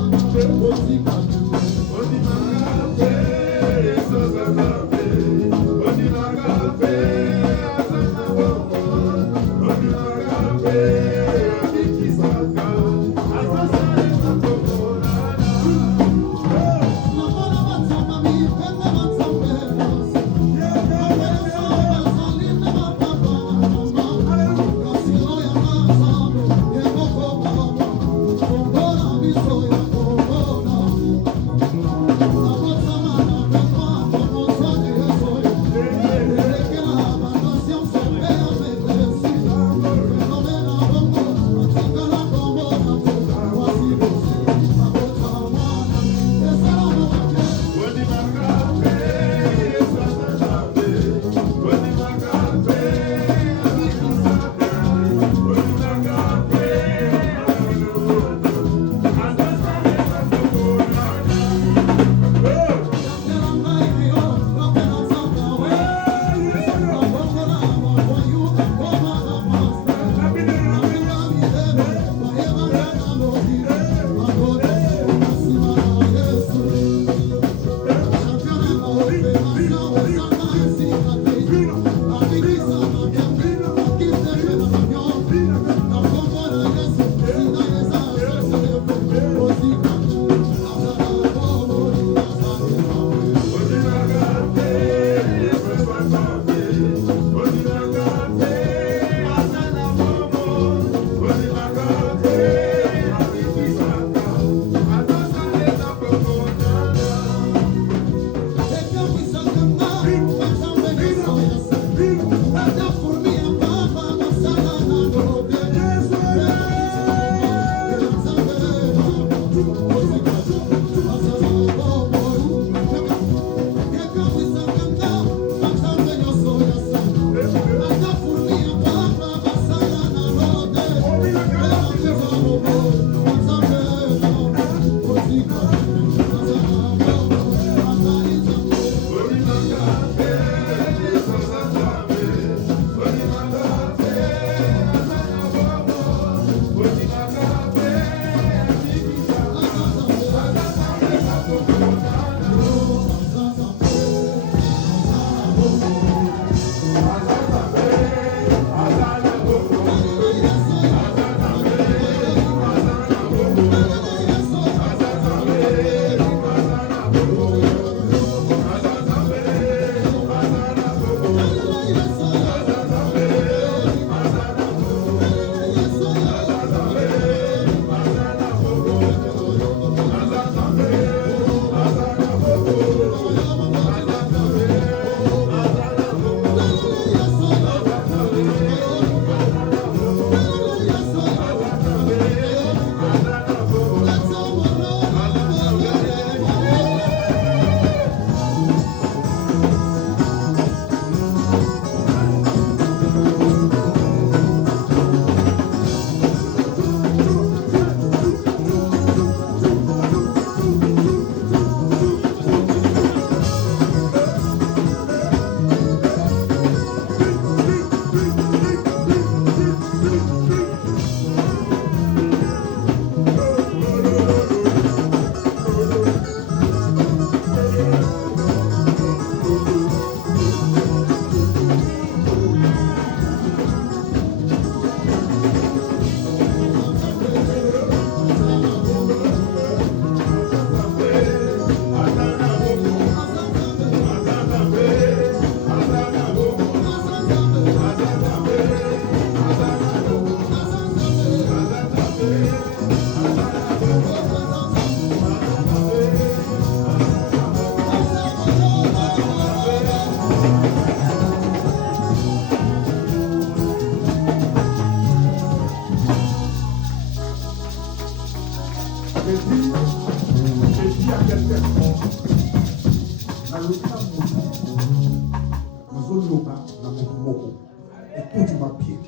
ma pied.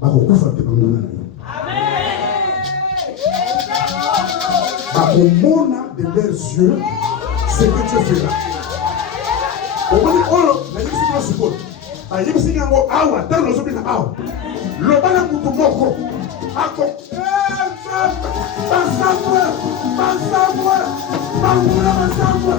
Bakokufa te pamona na yo. Bakomona de leurs yeux ce que tu feras. Omoni oyo na yebisi bino sikoyo. Ayebisi yango awa tala ozobina awa. Loba na mutu moko ako basambwe bangula basambwe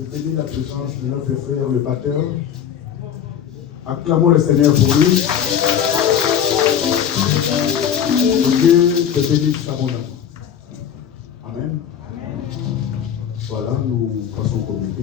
Je bénis la présence de notre frère le batteur. Acclamons le Seigneur pour lui. Que Dieu te bénisse abondamment. Amen. Voilà, nous passons au communiqué.